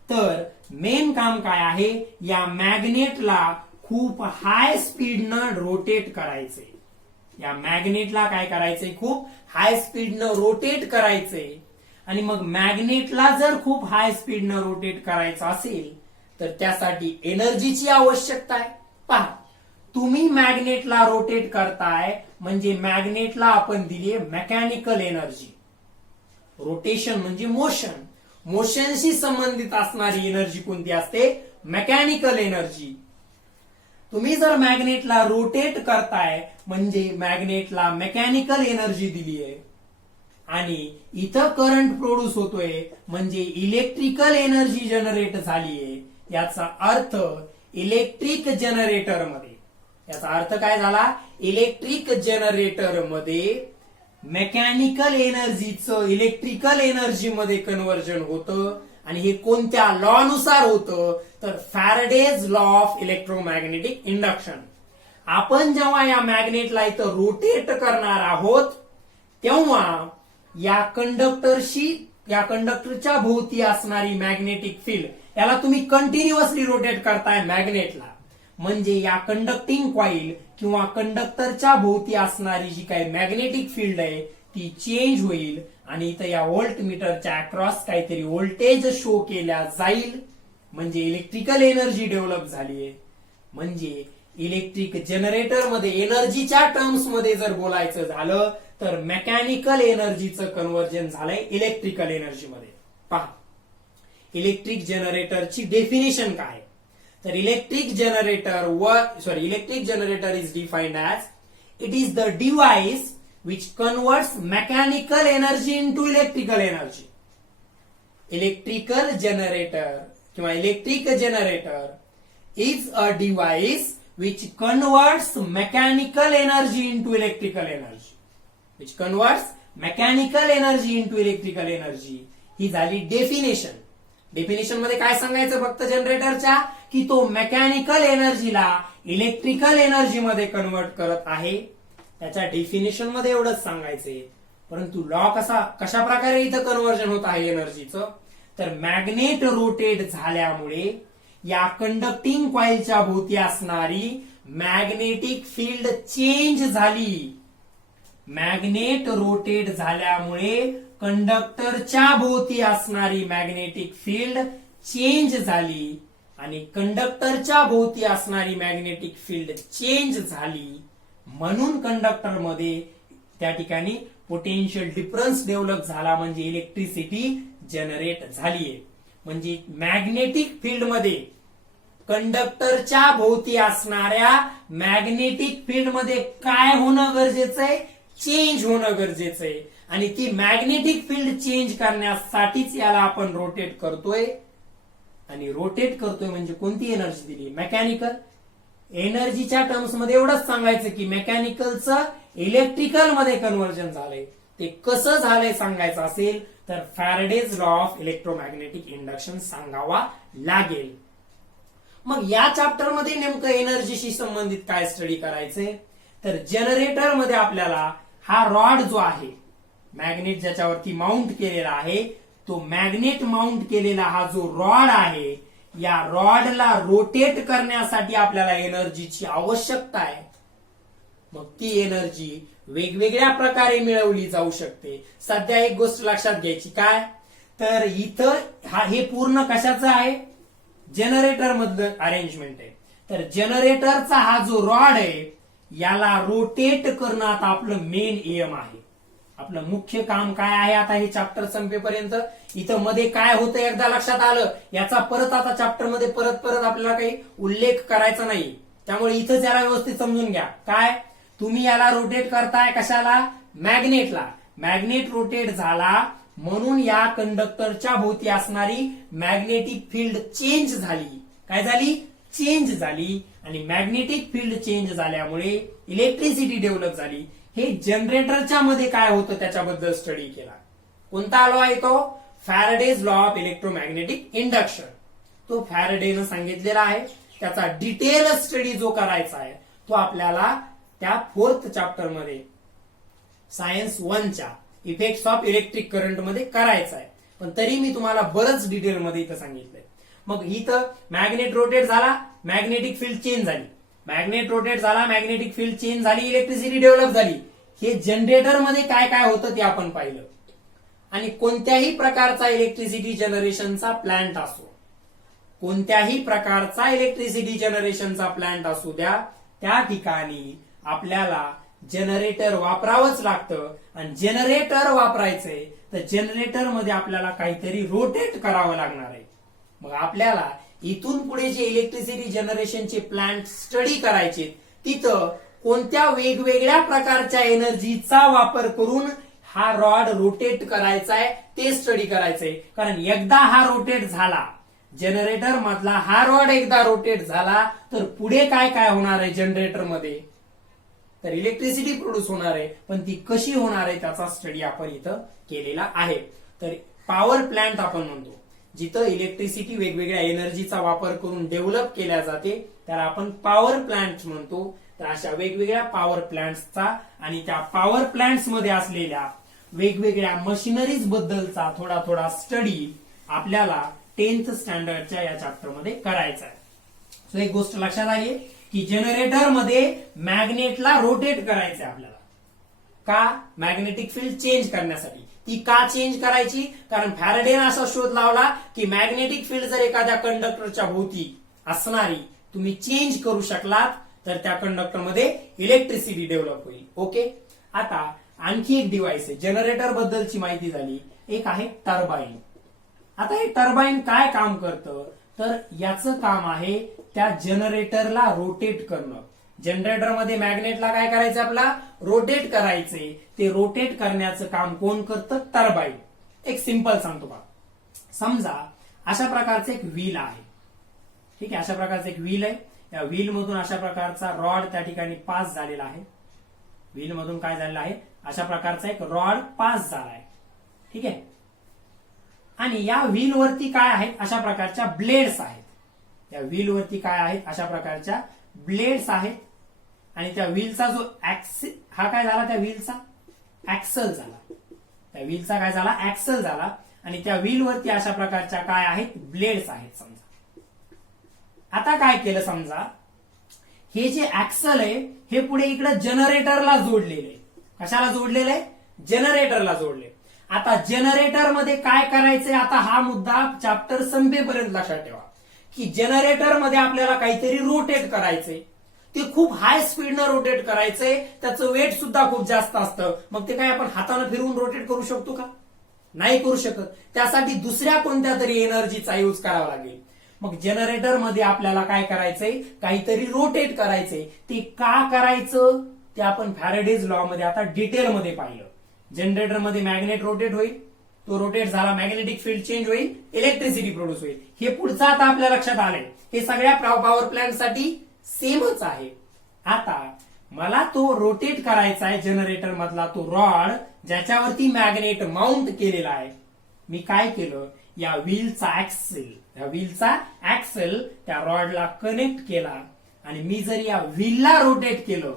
तर मेन काम काय आहे? या मॅग्नेटला खूप हाय स्पीडनं रोटेट करायचंय. या मॅग्नेटला काय करायचंय? खूप हाय स्पीडनं रोटेट करायचंय. आणि मग मॅग्नेटला जर खूप हाय स्पीडनं रोटेट करायचं असेल तर त्यासाठी एनर्जीची आवश्यकता आहे. पहा, तुम्ही मॅग्नेटला रोटेट करताय म्हणजे मॅग्नेटला आपण दिली मेकॅनिकल एनर्जी. रोटेशन म्हणजे मोशन. मोशनशी संबंधित असणारी एनर्जी कोणती असते? Mechanical energy. तुम्ही जर मॅग्नेटला रोटेट करताय म्हणजे मॅग्नेटला मेकॅनिकल एनर्जी दिली आहे. आणि इथं करंट प्रोड्यूस होतोय म्हणजे इलेक्ट्रिकल एनर्जी जनरेट झालीये. याचा अर्थ इलेक्ट्रिक जनरेटरमध्ये, याचा अर्थ काय झाला? इलेक्ट्रिक जनरेटरमध्ये मेकॅनिकल एनर्जीचं इलेक्ट्रिकल एनर्जी मध्ये कन्व्हर्जन होतं. आणि हे कोणत्या लॉ नुसार होतं? तर Faraday's law of electromagnetic induction. आपण जेव्हा या मॅग्नेटला इथं रोटेट करणार आहोत तेव्हा या कंडक्टरच्या भोवती असणारी मॅग्नेटिक फील्ड, याला तुम्ही कंटिन्युअसली रोटेट करताय मॅग्नेटला, म्हणजे या कंडक्टिंग कॉईल किंवा कंडक्टरच्या भोवती असणारी जी काही मॅग्नेटिक फील्ड आहे ती चेंज होईल. आणि इथं या व्होल्ट मीटरच्या अक्रॉस काहीतरी व्होल्टेज शो केल्या जाईल म्हणजे इलेक्ट्रिकल एनर्जी डेव्हलप झालीये. म्हणजे इलेक्ट्रिक जनरेटर मध्ये एनर्जीच्या टर्म्स मध्ये जर बोलायचं झालं तर मेकॅनिकल एनर्जीचं कन्व्हर्जन झालंय इलेक्ट्रिकल एनर्जी मध्ये. पहा, इलेक्ट्रिक जनरेटरची डेफिनेशन काय? तर electric generator is defined as it is the device which converts mechanical energy into electrical energy. Electrical generator is a device which converts mechanical energy into electrical energy. ही झाली definition. Definition मध्ये काय सांगायचं फक्त जनरेटरच्या, की तो मेकॅनिकल एनर्जीला इलेक्ट्रिकल एनर्जी मध्ये convert करत आहे. त्याच्या डेफिनेशन मध्ये एवढंच सांगायचंय. परंतु लॉ कशा प्रकारे इथं कन्व्हर्जन होत आहे एनर्जीचं, तर मॅग्नेट रोटेट झाल्यामुळे या कंडक्टिंग कॉइलच्या भोवती असणारी मॅग्नेटिक फील्ड चेंज झाली. मॅग्नेट रोटेट झाल्यामुळे कंडक्टरच्या भोवती असणारी मॅग्नेटिक फील्ड चेंज झाली आणि कंडक्टरच्या भोवती असणारी मॅग्नेटिक फील्ड चेंज झाली म्हणून कंडक्टर मध्ये त्या ठिकाणी पोटेन्शियल डिफरन्स डेव्हलप झाला, म्हणजे इलेक्ट्रिसिटी जनरेट झालीये. म्हणजे मॅग्नेटिक फील्ड मध्ये कंडक्टरच्या भोवती असणाऱ्या मॅग्नेटिक फील्ड मध्ये काय होणं गरजेचं आहे, चेंज होणं गरजेचं आहे. आणि ती मॅग्नेटिक फील्ड चेंज करण्यासाठीच याला आपण रोटेट करतोय. आणि रोटेट करतोय म्हणजे कोणती एनर्जी दिली, मेकॅनिकल एनर्जीच्या टर्म्स मध्ये एवढंच सांगायचं की मेकॅनिकलचं इलेक्ट्रिकल मध्ये कन्व्हर्जन झालंय. ते कसं झालंय सांगायचं असेल तर Faraday's law of electromagnetic induction सांगावा लागेल. मग या चॅप्टर मध्ये नेमकं एनर्जीशी संबंधित काय स्टडी करायचंय, तर जनरेटर मध्ये आपल्याला हा रॉड जो आहे, मॅग्नेट ज्याच्यावरती माउंट केलेला आहे, तो मॅग्नेट माउंट केलेला हा जो रॉड आहे, या रॉडला रोटेट करण्यासाठी आपल्याला एनर्जीची आवश्यकता आहे. मग ती एनर्जी वेगवेगळ्या प्रकारे मिळवली जाऊ शकते. सध्या एक गोष्ट लक्षात घ्यायची, काय तर इथं हे पूर्ण कशाचं आहे, जनरेटर मधलं अरेंजमेंट आहे. तर जनरेटरचा हा जो रॉड आहे याला रोटेट करणं आता आपलं मेन एम आहे. आपलं मुख्य काम काय आहे आता हे चॅप्टर संपेपर्यंत. इथं मध्ये काय होतं एकदा लक्षात आलं, याचा परत आता चॅप्टर मध्ये परत आपल्याला काही उल्लेख करायचा नाही. त्यामुळे इथंच याला व्यवस्थित समजून घ्या. काय तुम्ही याला रोटेट करताय, कशाला, मॅग्नेटला. मॅग्नेट रोटेट झाला म्हणून या कंडक्टरच्या भोवती असणारी मॅग्नेटिक फील्ड चेंज झाली. काय झाली, चेंज झाली. आणि मॅग्नेटिक फील्ड चेंज झाल्यामुळे इलेक्ट्रिसिटी डेव्हलप झाली. हे जनरेटरच्या मध्ये काय होतं त्याच्याबद्दल स्टडी केला. कोणता लॉ आहे तो, Faraday's law of electromagnetic induction. तो फॅरेडेनं सांगितलेला आहे. त्याचा डिटेल स्टडी जो करायचा आहे तो आपल्याला त्या 4th चॅप्टर मध्ये सायन्स 1च्या इफेक्ट्स ऑफ इलेक्ट्रिक करंट मध्ये करायचा आहे. पण तरी मी तुम्हाला बरंच डिटेल मध्ये इथं सांगितलंय. मग इथं मॅग्नेट रोटेट झाला, मॅग्नेटिक फील्ड चेंज झाली. मॅग्नेट रोटेट झाला, मॅग्नेटिक फील्ड चेंज झाली, इलेक्ट्रिसिटी डेव्हलप झाली. हे जनरेटर मध्ये काय काय होतं ते आपण पाहिलं. आणि कोणत्याही प्रकारचा इलेक्ट्रिसिटी जनरेशनचा प्लांट असो, कोणत्याही प्रकारचा इलेक्ट्रिसिटी जनरेशनचा प्लांट असू द्या, त्या ठिकाणी आपल्याला जनरेटर वापरावंच लागतं. आणि जनरेटर वापरायचंय तर जनरेटर मध्ये आपल्याला काहीतरी रोटेट करावं लागणार आहे. मग आपल्याला इथून पुढे जे इलेक्ट्रिसिटी जनरेशनचे प्लांट स्टडी करायचे, तिथं कोणत्या वेगवेगळ्या प्रकारच्या एनर्जीचा वापर करून हा रॉड रोटेट करायचा आहे ते स्टडी करायचंय. कारण एकदा हा रोटेट झाला, जनरेटर मधला हा रॉड एकदा रोटेट झाला तर पुढे काय काय होणार आहे जनरेटर मध्ये, तर इलेक्ट्रिसिटी प्रोड्यूस होणार आहे. पण ती कशी होणार आहे त्याचा स्टडी आपण इथं केलेला आहे. तर पॉवर प्लांट आपण म्हणतो, जिथं इलेक्ट्रिसिटी वेगवेगळ्या एनर्जीचा वापर करून डेव्हलप केल्या जाते त्याला आपण पॉवर प्लांट म्हणतो. तर अशा वेगवेगळ्या पॉवर प्लांट्सचा आणि त्या पॉवर प्लांट्स मध्ये असलेल्या वेगवेगळ्या मशिनरीज बद्दलचा थोडा स्टडी आपल्याला 10th स्टँडर्डच्या या चॅप्टर मध्ये करायचा आहे. सो एक गोष्ट लक्षात आली की जनरेटर मध्ये मॅग्नेटला रोटेट करायचंय आपल्याला. का, मॅग्नेटिक फील्ड चेंज करण्यासाठी. ती का चेंज करायची, कारण फॅरेडेने असा शोध लावला की मॅग्नेटिक फील्ड जर एखाद्या कंडक्टरच्या भोवती असणारी तुम्ही चेंज करू शकलात तर त्या कंडक्टरमध्ये इलेक्ट्रिसिटी डेव्हलप होईल. ओके, आता आणखी एक डिव्हाइस आहे. जनरेटर बद्दलची माहिती झाली. एक आहे टर्बाईन. आता हे टर्बाईन काय काम करतं, तर याचं काम आहे त्या जनरेटरला रोटेट करणं. जनरेटरमध्ये मॅग्नेटला काय करायचं, आपला रोटेट करायचंय. ते रोटेट करण्याचं काम कोण करतं, टर्बाईन. एक सिंपल सांगतो बा, समजा अशा प्रकारचं एक व्हील आहे. ठीक आहे, अशा प्रकारचं एक व्हील आहे. या व्हील मधून अशा प्रकारचा रॉड त्या ठिकाणी पास झालेला आहे. व्हील मधून काय झालेलं आहे, अशा प्रकारचा एक रॉड पास झाला आहे. ठीक आहे, आणि या व्हील वरती काय आहेत, अशा प्रकारच्या ब्लेड्स आहेत. या व्हील वरती काय आहेत, अशा प्रकारच्या ब्लेड्स आहेत. आणि त्या व्हीलचा जो हा काय झाला, त्या व्हीलचा ऍक्सल झाला. त्या व्हीलचा काय झाला, ऍक्सल झाला. आणि त्या व्हील वरती अशा प्रकारच्या काय आहेत, ब्लेड्स आहेत समजा. आता काय केलं समजा, हे जे ऍक्सल आहे हे पुढे इकडे जनरेटरला जोडलेले. कशाला जोडलेलं आहे, जनरेटरला जोडले. आता जनरेटर मध्ये काय करायचंय, आता हा मुद्दा चॅप्टर संपेपर्यंत लक्षात ठेवा की जनरेटर मध्ये आपल्याला काहीतरी रोटेट करायचंय. ते खूप हाय स्पीडनं रोटेट करायचंय, त्याचं वेट सुद्धा खूप जास्त असतं. मग ते काय आपण हाताने फिरवून रोटेट करू शकतो का, नाही करू शकत. त्यासाठी दुसऱ्या कोणत्या तरी एनर्जीचा यूज करावा लागेल. मग जनरेटर मध्ये आपल्याला काय करायचंय, काहीतरी रोटेट करायचंय. ते का करायचं ते आपण फॅरेडेज लॉ मध्ये आता डिटेलमध्ये पाहिलं. जनरेटर मध्ये मॅग्नेट रोटेट होईल, तो रोटेट झाला, मॅग्नेटिक फील्ड चेंज होईल, इलेक्ट्रिसिटी प्रोड्यूस होईल. हे पुढचं आता आपल्या लक्षात आलंय. हे सगळ्या पॉवर प्लांट साठी सेमच आहे. आता मला तो रोटेट करायचा आहे जनरेटर मधला तो रॉड ज्याच्यावरती मॅग्नेट माउंट केलेला आहे. मी काय केलं, या व्हीलचा ऍक्सेल त्या रॉडला कनेक्ट केला. आणि मी जर या व्हीलला रोटेट केलं,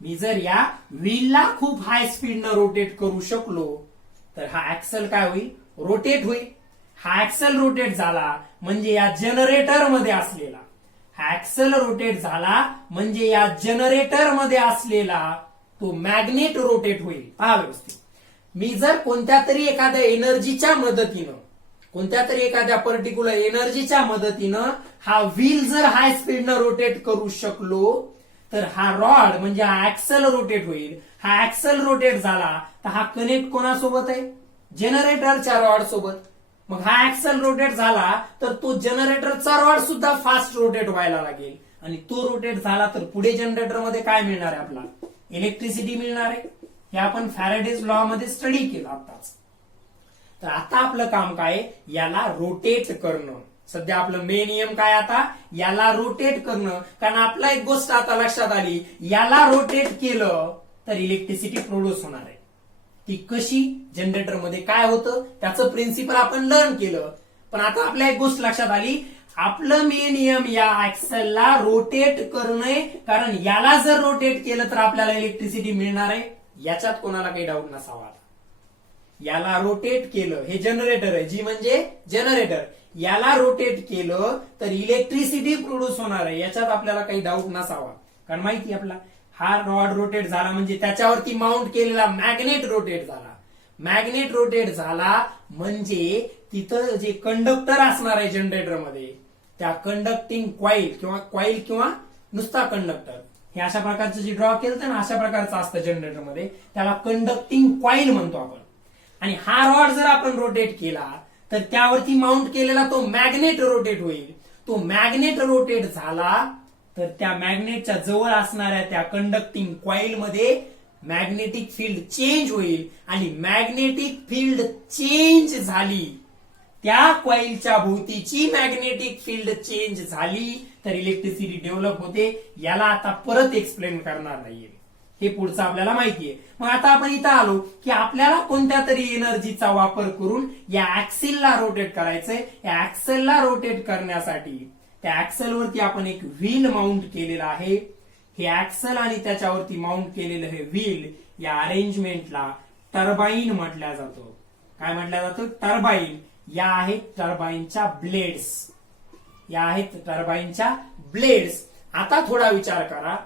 मी जर या व्हीलला खूप हाय स्पीडनं रोटेट करू शकलो तर हा ऍक्सेल काय होईल, रोटेट होईल. हा ऍक्सेल रोटेट झाला म्हणजे या जनरेटर मध्ये असलेला, हा ऍक्सेल रोटेट झाला म्हणजे या जनरेटर मध्ये असलेला तो मॅग्नेट रोटेट होईल. पहा व्यवस्थित, मी जर कोणत्या तरी एखाद्या एनर्जीच्या मदतीनं, कोणत्या तरी एखाद्या पर्टिक्युलर एनर्जीच्या मदतीनं हा व्हील जर हाय स्पीडनं रोटेट करू शकलो तर हा रॉड म्हणजे हा ऍक्सेल रोटेट होईल. हा ऍक्सेल रोटेट झाला तर हा कनेक्ट कोणासोबत आहे, जनरेटरच्या रॉड सोबत. मग हा ऍक्सेल रोटेट झाला तर तो जनरेटरचा रॉड सुद्धा फास्ट रोटेट व्हायला लागेल. आणि तो रोटेट झाला तर पुढे जनरेटर मध्ये काय मिळणार आहे, आपला इलेक्ट्रिसिटी मिळणार आहे. हे आपण फॅरेडेज लॉ मध्ये स्टडी केलं आताच. तर आता आपलं काम काय, याला रोटेट करणं. सध्या आपलं मेन नियम काय, आता याला रोटेट करणं. कारण आपला एक गोष्ट आता लक्षात आली, याला रोटेट केलं तर इलेक्ट्रिसिटी प्रोड्यूस होणार आहे. ती कशी, जनरेटर मध्ये काय होतं त्याचं प्रिन्सिपल आपण लर्न केलं. पण आता आपल्या एक गोष्ट लक्षात आली, आपलं मेन नियम या ऍक्सेलला रोटेट करणं. कारण याला जर रोटेट केलं तर आपल्याला इलेक्ट्रिसिटी मिळणार आहे. याच्यात कोणाला काही डाऊट नसावा. याला रोटेट केलं, हे जनरेटर आहे, जी म्हणजे जनरेटर, याला रोटेट केलं तर इलेक्ट्रिसिटी प्रोड्यूस होणार आहे. याच्यात आपल्याला काही डाऊट नसावा. कारण माहिती आपला हा रॉड रोटेट झाला म्हणजे त्याच्यावरती माउंट केलेला मॅग्नेट रोटेट झाला. मॅग्नेट रोटेट झाला म्हणजे तिथं जे कंडक्टर असणार आहे जनरेटर मध्ये, त्या कंडक्टिंग कॉईल किंवा नुसता कंडक्टर, हे अशा प्रकारचं जे ड्रॉ केलं ना, अशा प्रकारचं असतं जनरेटर मध्ये, त्याला कंडक्टिंग कॉईल म्हणतो आपण. आणि हा रॉड जर आपण रोटेट केला तर त्यावरती माउंट केलेला तो मॅग्नेट रोटेट होईल. तो मॅग्नेट रोटेट झाला तर त्या मॅग्नेटच्या जवळ असणाऱ्या त्या कंडक्टिंग कॉईल मध्ये मॅग्नेटिक फील्ड चेंज होईल. आणि मॅग्नेटिक फील्ड चेंज झाली, त्या कॉईलच्या भोवतीची मॅग्नेटिक फील्ड चेंज झाली तर इलेक्ट्रिसिटी डेव्हलप होते. याला आता परत एक्सप्लेन करणार नाहीये, हे पुढचं आपल्याला माहितीये. मग आता आपण इथं आलो की आपल्याला कोणत्या तरी एनर्जीचा वापर करून या ऍक्सेलला रोटेट करायचंय. या ऍक्सेलला रोटेट करण्यासाठी त्या ऍक्सेलवरती आपण एक व्हील माउंट केलेला आहे. हे ऍक्सेल आणि त्याच्यावरती माउंट केलेलं हे व्हील, या अरेंजमेंटला टर्बाईन म्हटलं जातं. काय म्हटलं जातं, टर्बाईन. या आहेत टर्बाईनच्या ब्लेड्स, या आहेत टर्बाईनच्या ब्लेड्स. आता थोडा विचार करा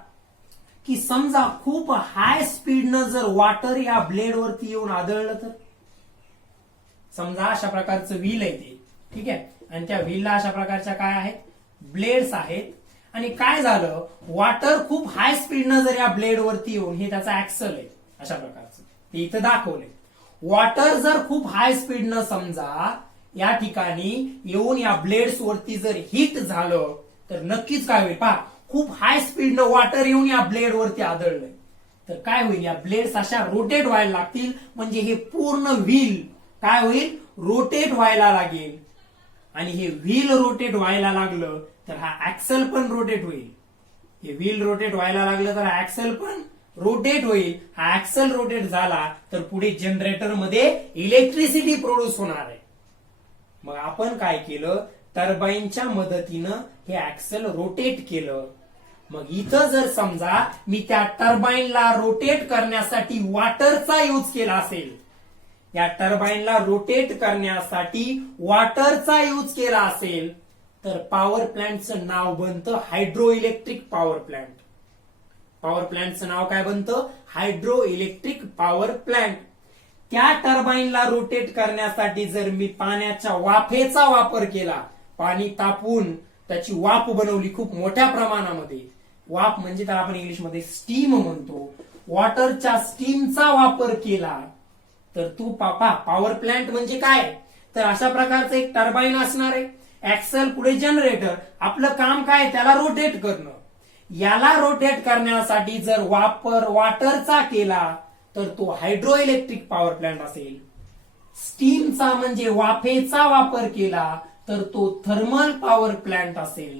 की समजा खूप हाय स्पीडनं जर वॉटर या ब्लेड वरती येऊन आदळलं तर, समजा अशा प्रकारचं व्हील आहे ते, ठीक आहे, आणि त्या व्हीलला अशा प्रकारच्या काय आहेत, ब्लेड्स आहेत. आणि काय झालं, वॉटर खूप हाय स्पीडनं जर या ब्लेड वरती येऊन, हे त्याचा ऍक्सल आहे अशा प्रकारचं, ते इथं दाखवलंय. वॉटर जर खूप हाय स्पीडनं समजा या ठिकाणी येऊन या ब्लेड्स वरती जर हिट झालं तर नक्कीच काय होईल, पहा खूप हाय स्पीडनं वॉटर येऊन या ब्लेड वरती आदळलंय तर काय होईल, या ब्लेड्स अशा रोटेट व्हायला लागतील. म्हणजे हे पूर्ण व्हील काय होईल, रोटेट व्हायला लागेल. आणि हे व्हील रोटेट व्हायला लागलं तर हा ऍक्सेल पण रोटेट होईल. हे व्हील रोटेट व्हायला लागलं तर हा ऍक्सेल पण रोटेट होईल. हा ऍक्सेल रोटेट झाला तर पुढे जनरेटर मध्ये इलेक्ट्रिसिटी प्रोड्यूस होणार आहे. मग आपण काय केलं, टर्बाईनच्या मदतीनं हे ऍक्सल रोटेट केलं. मग इथं जर समजा मी त्या टर्बाईनला रोटेट करण्यासाठी वॉटरचा यूज केला असेल, या टर्बाईनला रोटेट करण्यासाठी वॉटरचा यूज केला असेल, तर पॉवर प्लांटचं नाव बनतं hydro electric power plant. Power प्लांटचं नाव काय बनतं, हायड्रो इलेक्ट्रिक पॉवर प्लांट. त्या टर्बाईनला रोटेट करण्यासाठी जर मी पाण्याच्या वाफेचा वापर केला, पाणी तापवून त्याची वाफ बनवली खूप मोठ्या प्रमाणामध्ये, वाफ म्हणजे त्याला आपण इंग्लिशमध्ये स्टीम म्हणतो, वॉटरच्या स्टीमचा वापर केला, तर तू पॉवर प्लांट म्हणजे काय, तर अशा प्रकारचं एक टर्बाईन असणार आहे. ऍक्सल पुढे जनरेटर, आपलं काम काय, त्याला रोटेट करणं. याला रोटेट करण्यासाठी जर वापर वॉटरचा केला तर तो हायड्रो इलेक्ट्रिक पॉवर प्लांट असेल. स्टीमचा म्हणजे वाफेचा वापर केला तर तो थर्मल पॉवर प्लांट असेल.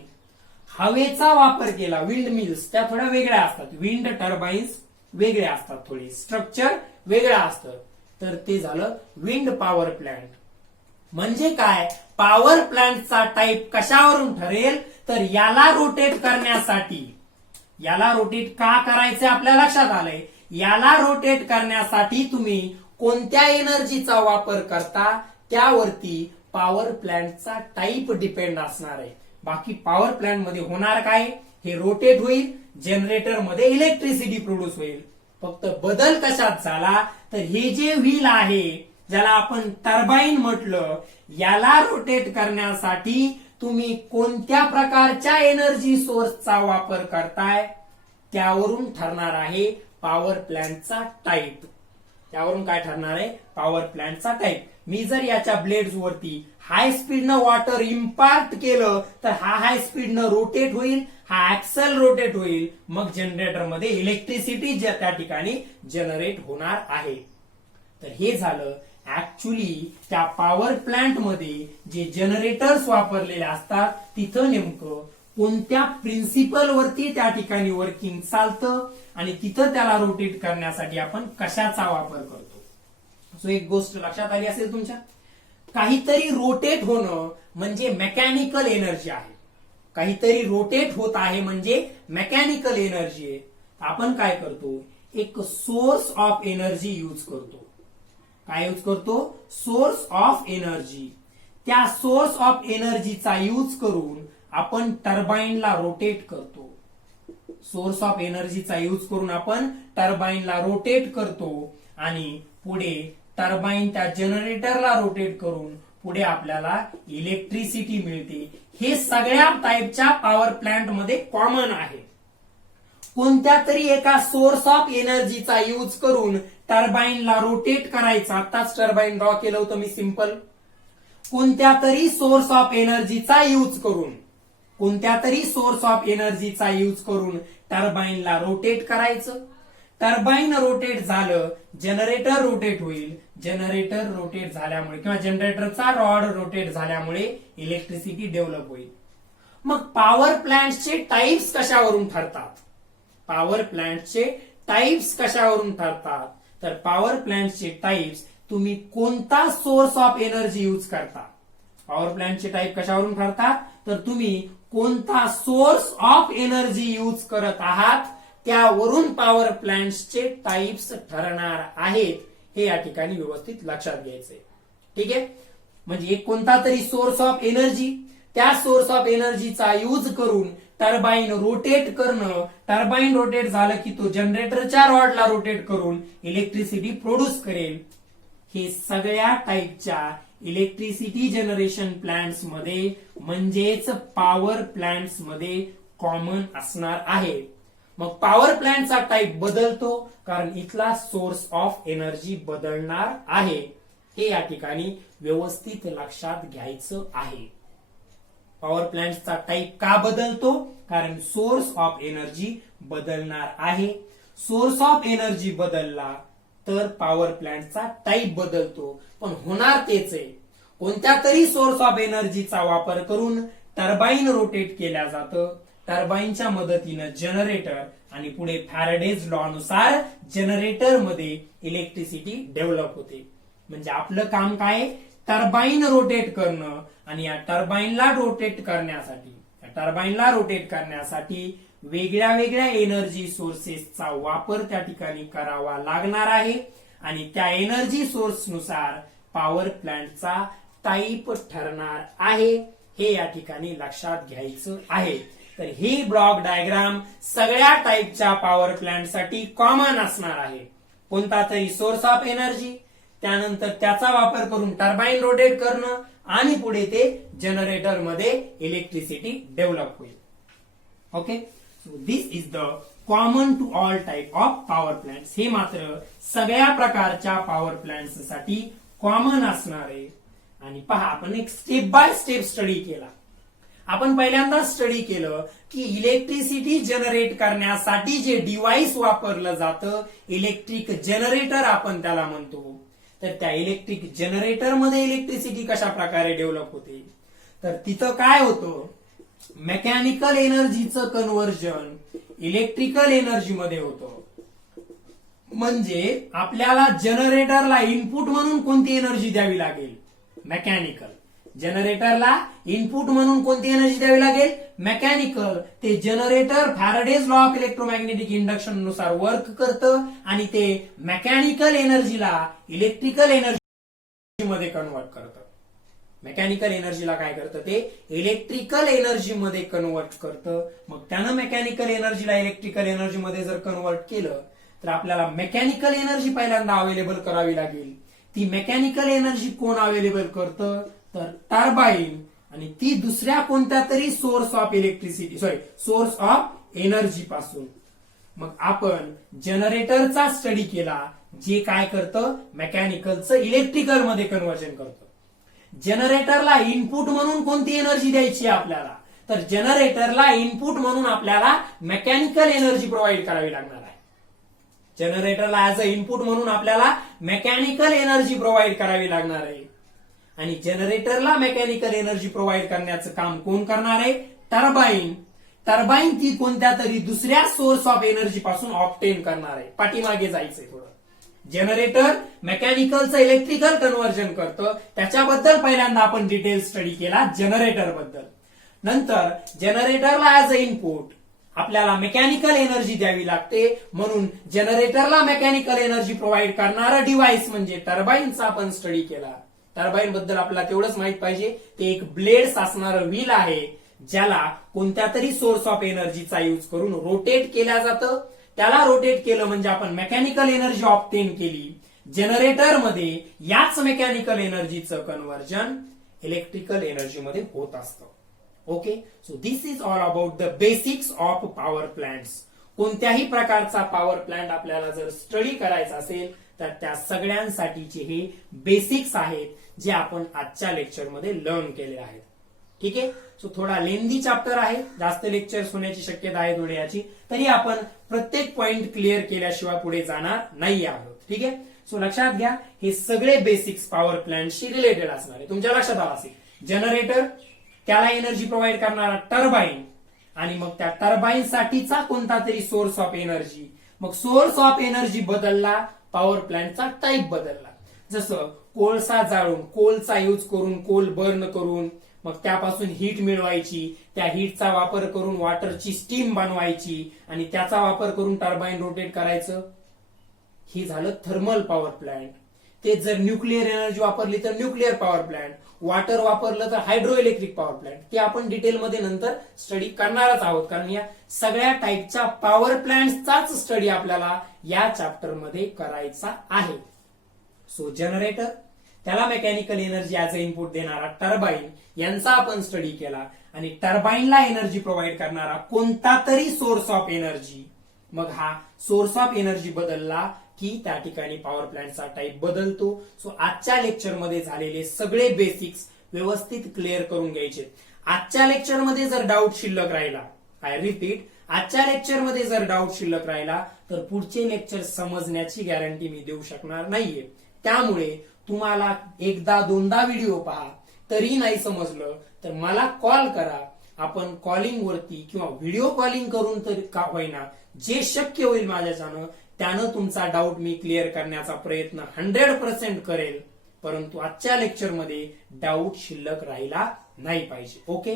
हवेचा वापर केला, विंड मिल्स, त्या थोड्या वेगळ्या असतात, विंड टर्बाईन्स वेगळे असतात, थोडे स्ट्रक्चर वेगळं असतं, तर ते झालं विंड पॉवर प्लांट. म्हणजे काय, पॉवर प्लांटचा टाईप कशावरून ठरेल, तर याला रोटेट करण्यासाठी, याला रोटेट का करायचे आपल्या लक्षात आलंय, याला रोटेट करण्यासाठी तुम्ही कोणत्या एनर्जीचा वापर करता त्यावरती पॉवर प्लांटचा टाईप डिपेंड असणार आहे. बाकी पॉवर प्लांट मध्ये होणार काय, हे रोटेट होईल, जनरेटर मध्ये इलेक्ट्रिसिटी प्रोड्यूस होईल. फक्त बदल कशात झाला, तर हे जे व्हील आहे ज्याला आपण टर्बाईन म्हटलं, याला रोटेट करण्यासाठी तुम्ही कोणत्या प्रकारच्या एनर्जी सोर्सचा वापर करताय त्यावरून ठरणार आहे पॉवर प्लांटचा टाईप. त्यावरून काय ठरणार आहे, पॉवर प्लांटचा टाईप. मी जर याच्या ब्लेड्स वरती हाय स्पीडनं वॉटर इम्पार्ट केलं तर हा हाय स्पीडनं रोटेट होईल, हा ऍक्सल रोटेट होईल, मग जनरेटरमध्ये इलेक्ट्रिसिटी त्या ठिकाणी जनरेट होणार आहे. तर हे झालं ऍक्च्युली त्या पॉवर प्लांट मध्ये जे जनरेटर्स वापरलेले असतात तिथं नेमकं कोणत्या प्रिन्सिपल वरती त्या ठिकाणी वर्किंग चालतं आणि तिथं त्याला रोटेट करण्यासाठी आपण कशाचा वापर करतो. सो एक गोष्ट लक्षात आली असेल तुमच्या, काहीतरी रोटेट होणं म्हणजे मेकॅनिकल एनर्जी आहे, काहीतरी रोटेट होत आहे म्हणजे मेकॅनिकल एनर्जी आहे. आपण काय करतो, एक सोर्स ऑफ एनर्जी यूज करतो. काय यूज करतो, सोर्स ऑफ एनर्जी. त्या सोर्स ऑफ एनर्जीचा यूज करून आपण टर्बाईनला रोटेट करतो. सोर्स ऑफ एनर्जीचा यूज करून आपण टर्बाईनला रोटेट करतो आणि पुढे टर्बाईन त्या जनरेटरला रोटेट करून पुढे आपल्याला इलेक्ट्रिसिटी मिळते. हे सगळ्या टाईपच्या पॉवर प्लांट मध्ये कॉमन आहे. कोणत्या तरी एका सोर्स ऑफ एनर्जीचा यूज करून टर्बाईनला रोटेट करायचा. आताच टर्बाईन ड्रॉ केलं होतं मी सिंपल. कोणत्या तरी सोर्स ऑफ एनर्जीचा यूज करून, कोणत्या तरी सोर्स ऑफ एनर्जीचा यूज करून टर्बाईनला रोटेट करायचं. टर्बाईन रोटेट झालं, जनरेटर रोटेट होईल, जनरेटर रोटेट झाल्यामुळे किंवा जनरेटरचा रॉड रोटेट झाल्यामुळे इलेक्ट्रिसिटी डेव्हलप होईल. मग पॉवर प्लांटचे टाइप्स कशावरून ठरतात, पॉवर प्लांटचे टाइप्स कशावरून ठरतात, तर पॉवर प्लांटचे टाइप्स तुम्ही कोणता सोर्स ऑफ एनर्जी यूज करता. पॉवर प्लांटचे टाइप कशावरून ठरतात, तर तुम्ही कोणता सोर्स ऑफ एनर्जी यूज करत आहात त्यावरून पॉवर प्लांट्सचे टाइप्स ठरणार आहेत. हे या ठिकाणी व्यवस्थित लक्षात घ्यायचंय. ठीक आहे, म्हणजे एक कोणता तरी सोर्स ऑफ एनर्जी, त्या सोर्स ऑफ एनर्जीचा यूज करून टर्बाईन रोटेट करणं, टर्बाईन रोटेट झालं की तो जनरेटरच्या रॉडला रोटेट करून इलेक्ट्रिसिटी प्रोड्यूस करेल. हे सगळ्या टाईपच्या इलेक्ट्रिसिटी जनरेशन प्लांट्स मध्ये म्हणजेच पॉवर प्लांट्स मध्ये कॉमन असणार आहे. मग पॉवर प्लांटचा टाईप बदलतो कारण इथला सोर्स ऑफ एनर्जी बदलणार आहे. हे या ठिकाणी व्यवस्थित लक्षात घ्यायचं आहे. पॉवर प्लांटचा टाईप का बदलतो, कारण सोर्स ऑफ एनर्जी बदलणार आहे. सोर्स ऑफ एनर्जी बदलला तर पॉवर प्लांटचा टाईप बदलतो, पण होणार तेच आहे. कोणत्या तरी सोर्स ऑफ एनर्जीचा वापर करून टर्बाईन रोटेट केल्या जातं. टर्बाईनच्या मदतीनं जनरेटर आणि पुढे फॅराडेज लॉ नुसार जनरेटर मध्ये इलेक्ट्रिसिटी डेव्हलप होते. म्हणजे आपलं काम काय, टर्बाईन रोटेट करणं आणि या टर्बाईनला रोटेट करण्यासाठी वेगळ्या वेगळ्या एनर्जी सोर्सेसचा वापर त्या ठिकाणी करावा लागणार आहे आणि त्या एनर्जी सोर्स नुसार पॉवर प्लांटचा टाईप ठरणार आहे, हे या ठिकाणी लक्षात घ्यायचं आहे. तर ही ब्लॉक डायग्राम सगळ्या टाईपच्या पॉवर प्लांटसाठी कॉमन असणार आहे. कोणता तरी सोर्स ऑफ एनर्जी, त्यानंतर त्याचा वापर करून टर्बाईन रोटेट करणं आणि पुढे ते जनरेटर मध्ये इलेक्ट्रिसिटी डेव्हलप होईल. Okay, so this is the common to all type of power plants. हे मात्र सगळ्या प्रकारच्या पॉवर प्लांट्स साठी कॉमन असणार आहे. आणि पहा, आपण एक स्टेप बाय स्टेप स्टडी केला. आपण पहिल्यांदा स्टडी केलं की इलेक्ट्रिसिटी जनरेट करण्यासाठी जे डिव्हाइस वापरलं जातं, इलेक्ट्रिक जनरेटर आपण त्याला म्हणतो. तर त्या इलेक्ट्रिक जनरेटर मध्ये इलेक्ट्रिसिटी कशा प्रकारे डेव्हलप होते, तर तिथं काय होतं, मेकॅनिकल एनर्जीचं कन्व्हर्जन इलेक्ट्रिकल एनर्जी मध्ये होतं. म्हणजे आपल्याला जनरेटरला इनपुट म्हणून कोणती एनर्जी द्यावी लागेल, मेकॅनिकल. जनरेटरला इनपुट म्हणून कोणती एनर्जी द्यावी लागेल, मेकॅनिकल. ते generator Faraday's law of electromagnetic induction नुसार वर्क करतं आणि ते मेकॅनिकल एनर्जीला इलेक्ट्रिकल एनर्जी मध्ये कन्वर्ट करतं. मेकॅनिकल एनर्जीला काय करतं, ते इलेक्ट्रिकल एनर्जी मध्ये कन्वर्ट करतं. मग त्यानं मेकॅनिकल एनर्जीला इलेक्ट्रिकल एनर्जी मध्ये जर कन्वर्ट केलं तर आपल्याला मेकॅनिकल एनर्जी पहिल्यांदा अवेलेबल करावी लागेल. ती मेकॅनिकल एनर्जी कोण अवेलेबल करतं, तर टर्बाईन. आणि ती दुसऱ्या कोणत्या तरी source of source of energy पासून. मग आपण जनरेटरचा स्टडी केला, जे काय करतं, मेकॅनिकलचं इलेक्ट्रिकल मध्ये कन्व्हर्जन करतं. जनरेटरला इनपुट म्हणून कोणती एनर्जी द्यायची आपल्याला, तर जनरेटरला इनपुट म्हणून आपल्याला मेकॅनिकल एनर्जी प्रोव्हाइड करावी लागणार आहे. जनरेटरला ऍज अ इनपुट म्हणून आपल्याला मेकॅनिकल एनर्जी प्रोव्हाइड करावी लागणार आहे. आणि जनरेटरला मेकॅनिकल एनर्जी प्रोव्हाइड करण्याचं काम कोण करणार आहे, टर्बाईन. टर्बाईन ती कोणत्या तरी दुसऱ्या सोर्स ऑफ एनर्जी पासून ऑब्टेन करणार आहे. पाठीमागे जायचंय थोडं. जनरेटर मेकॅनिकलचं इलेक्ट्रिकल कन्व्हर्जन करतं, त्याच्याबद्दल पहिल्यांदा आपण डिटेल स्टडी केला जनरेटर बद्दल. नंतर जनरेटरला ऍज अ इनपुट आपल्याला मेकॅनिकल एनर्जी द्यावी लागते, म्हणून जनरेटरला मेकॅनिकल एनर्जी प्रोव्हाइड करणारा डिव्हाइस म्हणजे टर्बाईनचा आपण स्टडी केला. टर्बाईन बद्दल आपल्याला तेवढंच माहित पाहिजे, ते एक ब्लेड्स असणारं व्हील आहे, ज्याला कोणत्या तरी सोर्स ऑफ एनर्जीचा यूज करून रोटेट केल्या जातं. त्याला रोटेट केलं म्हणजे आपण मेकॅनिकल एनर्जी ऑब्टेन केली. जनरेटरमध्ये याच मेकॅनिकल एनर्जीचं कन्व्हर्जन इलेक्ट्रिकल एनर्जी मध्ये होत असतं. Okay, so this is all about the basics of power plants. कोणत्याही प्रकारचा पॉवर प्लांट आपल्याला जर स्टडी करायचा असेल तर त्या सगळ्यांसाठीचे हे बेसिक्स आहेत, जे आपण आजच्या लेक्चरमध्ये लर्न केले आहेत. ठीक आहे, सो थोडा लेंदी चॅप्टर आहे, जास्त लेक्चर्स होण्याची शक्यता आहे थोडी याची, तरी आपण प्रत्येक पॉइंट क्लिअर केल्याशिवाय पुढे जाणार नाही आहोत. ठीक आहे, सो लक्षात घ्या, हे सगळे बेसिक्स पॉवर प्लांटशी रिलेटेड असणार आहे. तुमच्या लक्षात आलं असेल, जनरेटर, त्याला एनर्जी प्रोव्हाइड करणारा टर्बाईन, आणि मग त्या टर्बाईन साठीचा कोणता तरी सोर्स ऑफ एनर्जी. मग सोर्स ऑफ एनर्जी बदलला, पॉवर प्लांटचा टाईप बदलला. जसं कोळसा जाळून, कोलचा यूज करून, कोल बर्न करून मग त्यापासून हीट मिळवायची, त्या हीटचा वापर करून वॉटरची स्टीम बनवायची आणि त्याचा वापर करून टर्बाईन रोटेट करायचं. ही झालं थर्मल पॉवर प्लांट. ते जर न्यूक्लिअर एनर्जी वापरली तर न्यूक्लिअर पॉवर प्लांट, वॉटर वापरलं तर हायड्रो इलेक्ट्रिक पॉवर प्लांट. ते आपण डिटेलमध्ये नंतर स्टडी करणारच आहोत, कारण या सगळ्या टाईपच्या पॉवर प्लांट्सचाच स्टडी आपल्याला या चॅप्टर मध्ये करायचा आहे. सो जनरेटर, त्याला mechanical energy as a input देणारा टर्बाईन, यांचा आपण स्टडी केला. आणि टर्बाईनला एनर्जी प्रोव्हाइड करणारा कोणता तरी सोर्स ऑफ एनर्जी. मग हा सोर्स ऑफ एनर्जी बदलला की त्या ठिकाणी पॉवर प्लांटचा टाईप बदलतो. सो आजच्या लेक्चरमध्ये झालेले सगळे बेसिक्स व्यवस्थित क्लिअर करून घ्यायचे. आजच्या लेक्चरमध्ये जर डाऊट शिल्लक राहिला, आय रिपीट, आजच्या लेक्चरमध्ये जर डाऊट शिल्लक राहिला तर पुढचे लेक्चर समजण्याची गॅरंटी मी देऊ शकणार नाहीये. त्यामुळे तुम्हाला एकदा दोनदा व्हिडिओ पहा, तरी नाही समजलं तर मला कॉल करा. आपण कॉलिंग वरती किंवा व्हिडिओ कॉलिंग करून तर का होईना, जे शक्य होईल माझ्याच्यानं त्यानं तुमचा डाऊट मी क्लिअर करण्याचा प्रयत्न 100% करेल. परंतु आजच्या लेक्चरमध्ये डाऊट शिल्लक राहिला नाही पाहिजे. Okay,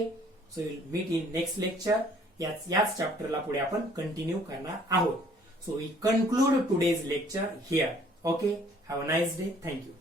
so will meet in next lecture. याच चॅप्टरला पुढे आपण कंटिन्यू करणार आहोत. So we conclude today's lecture here. Okay, have a nice day. Thank you.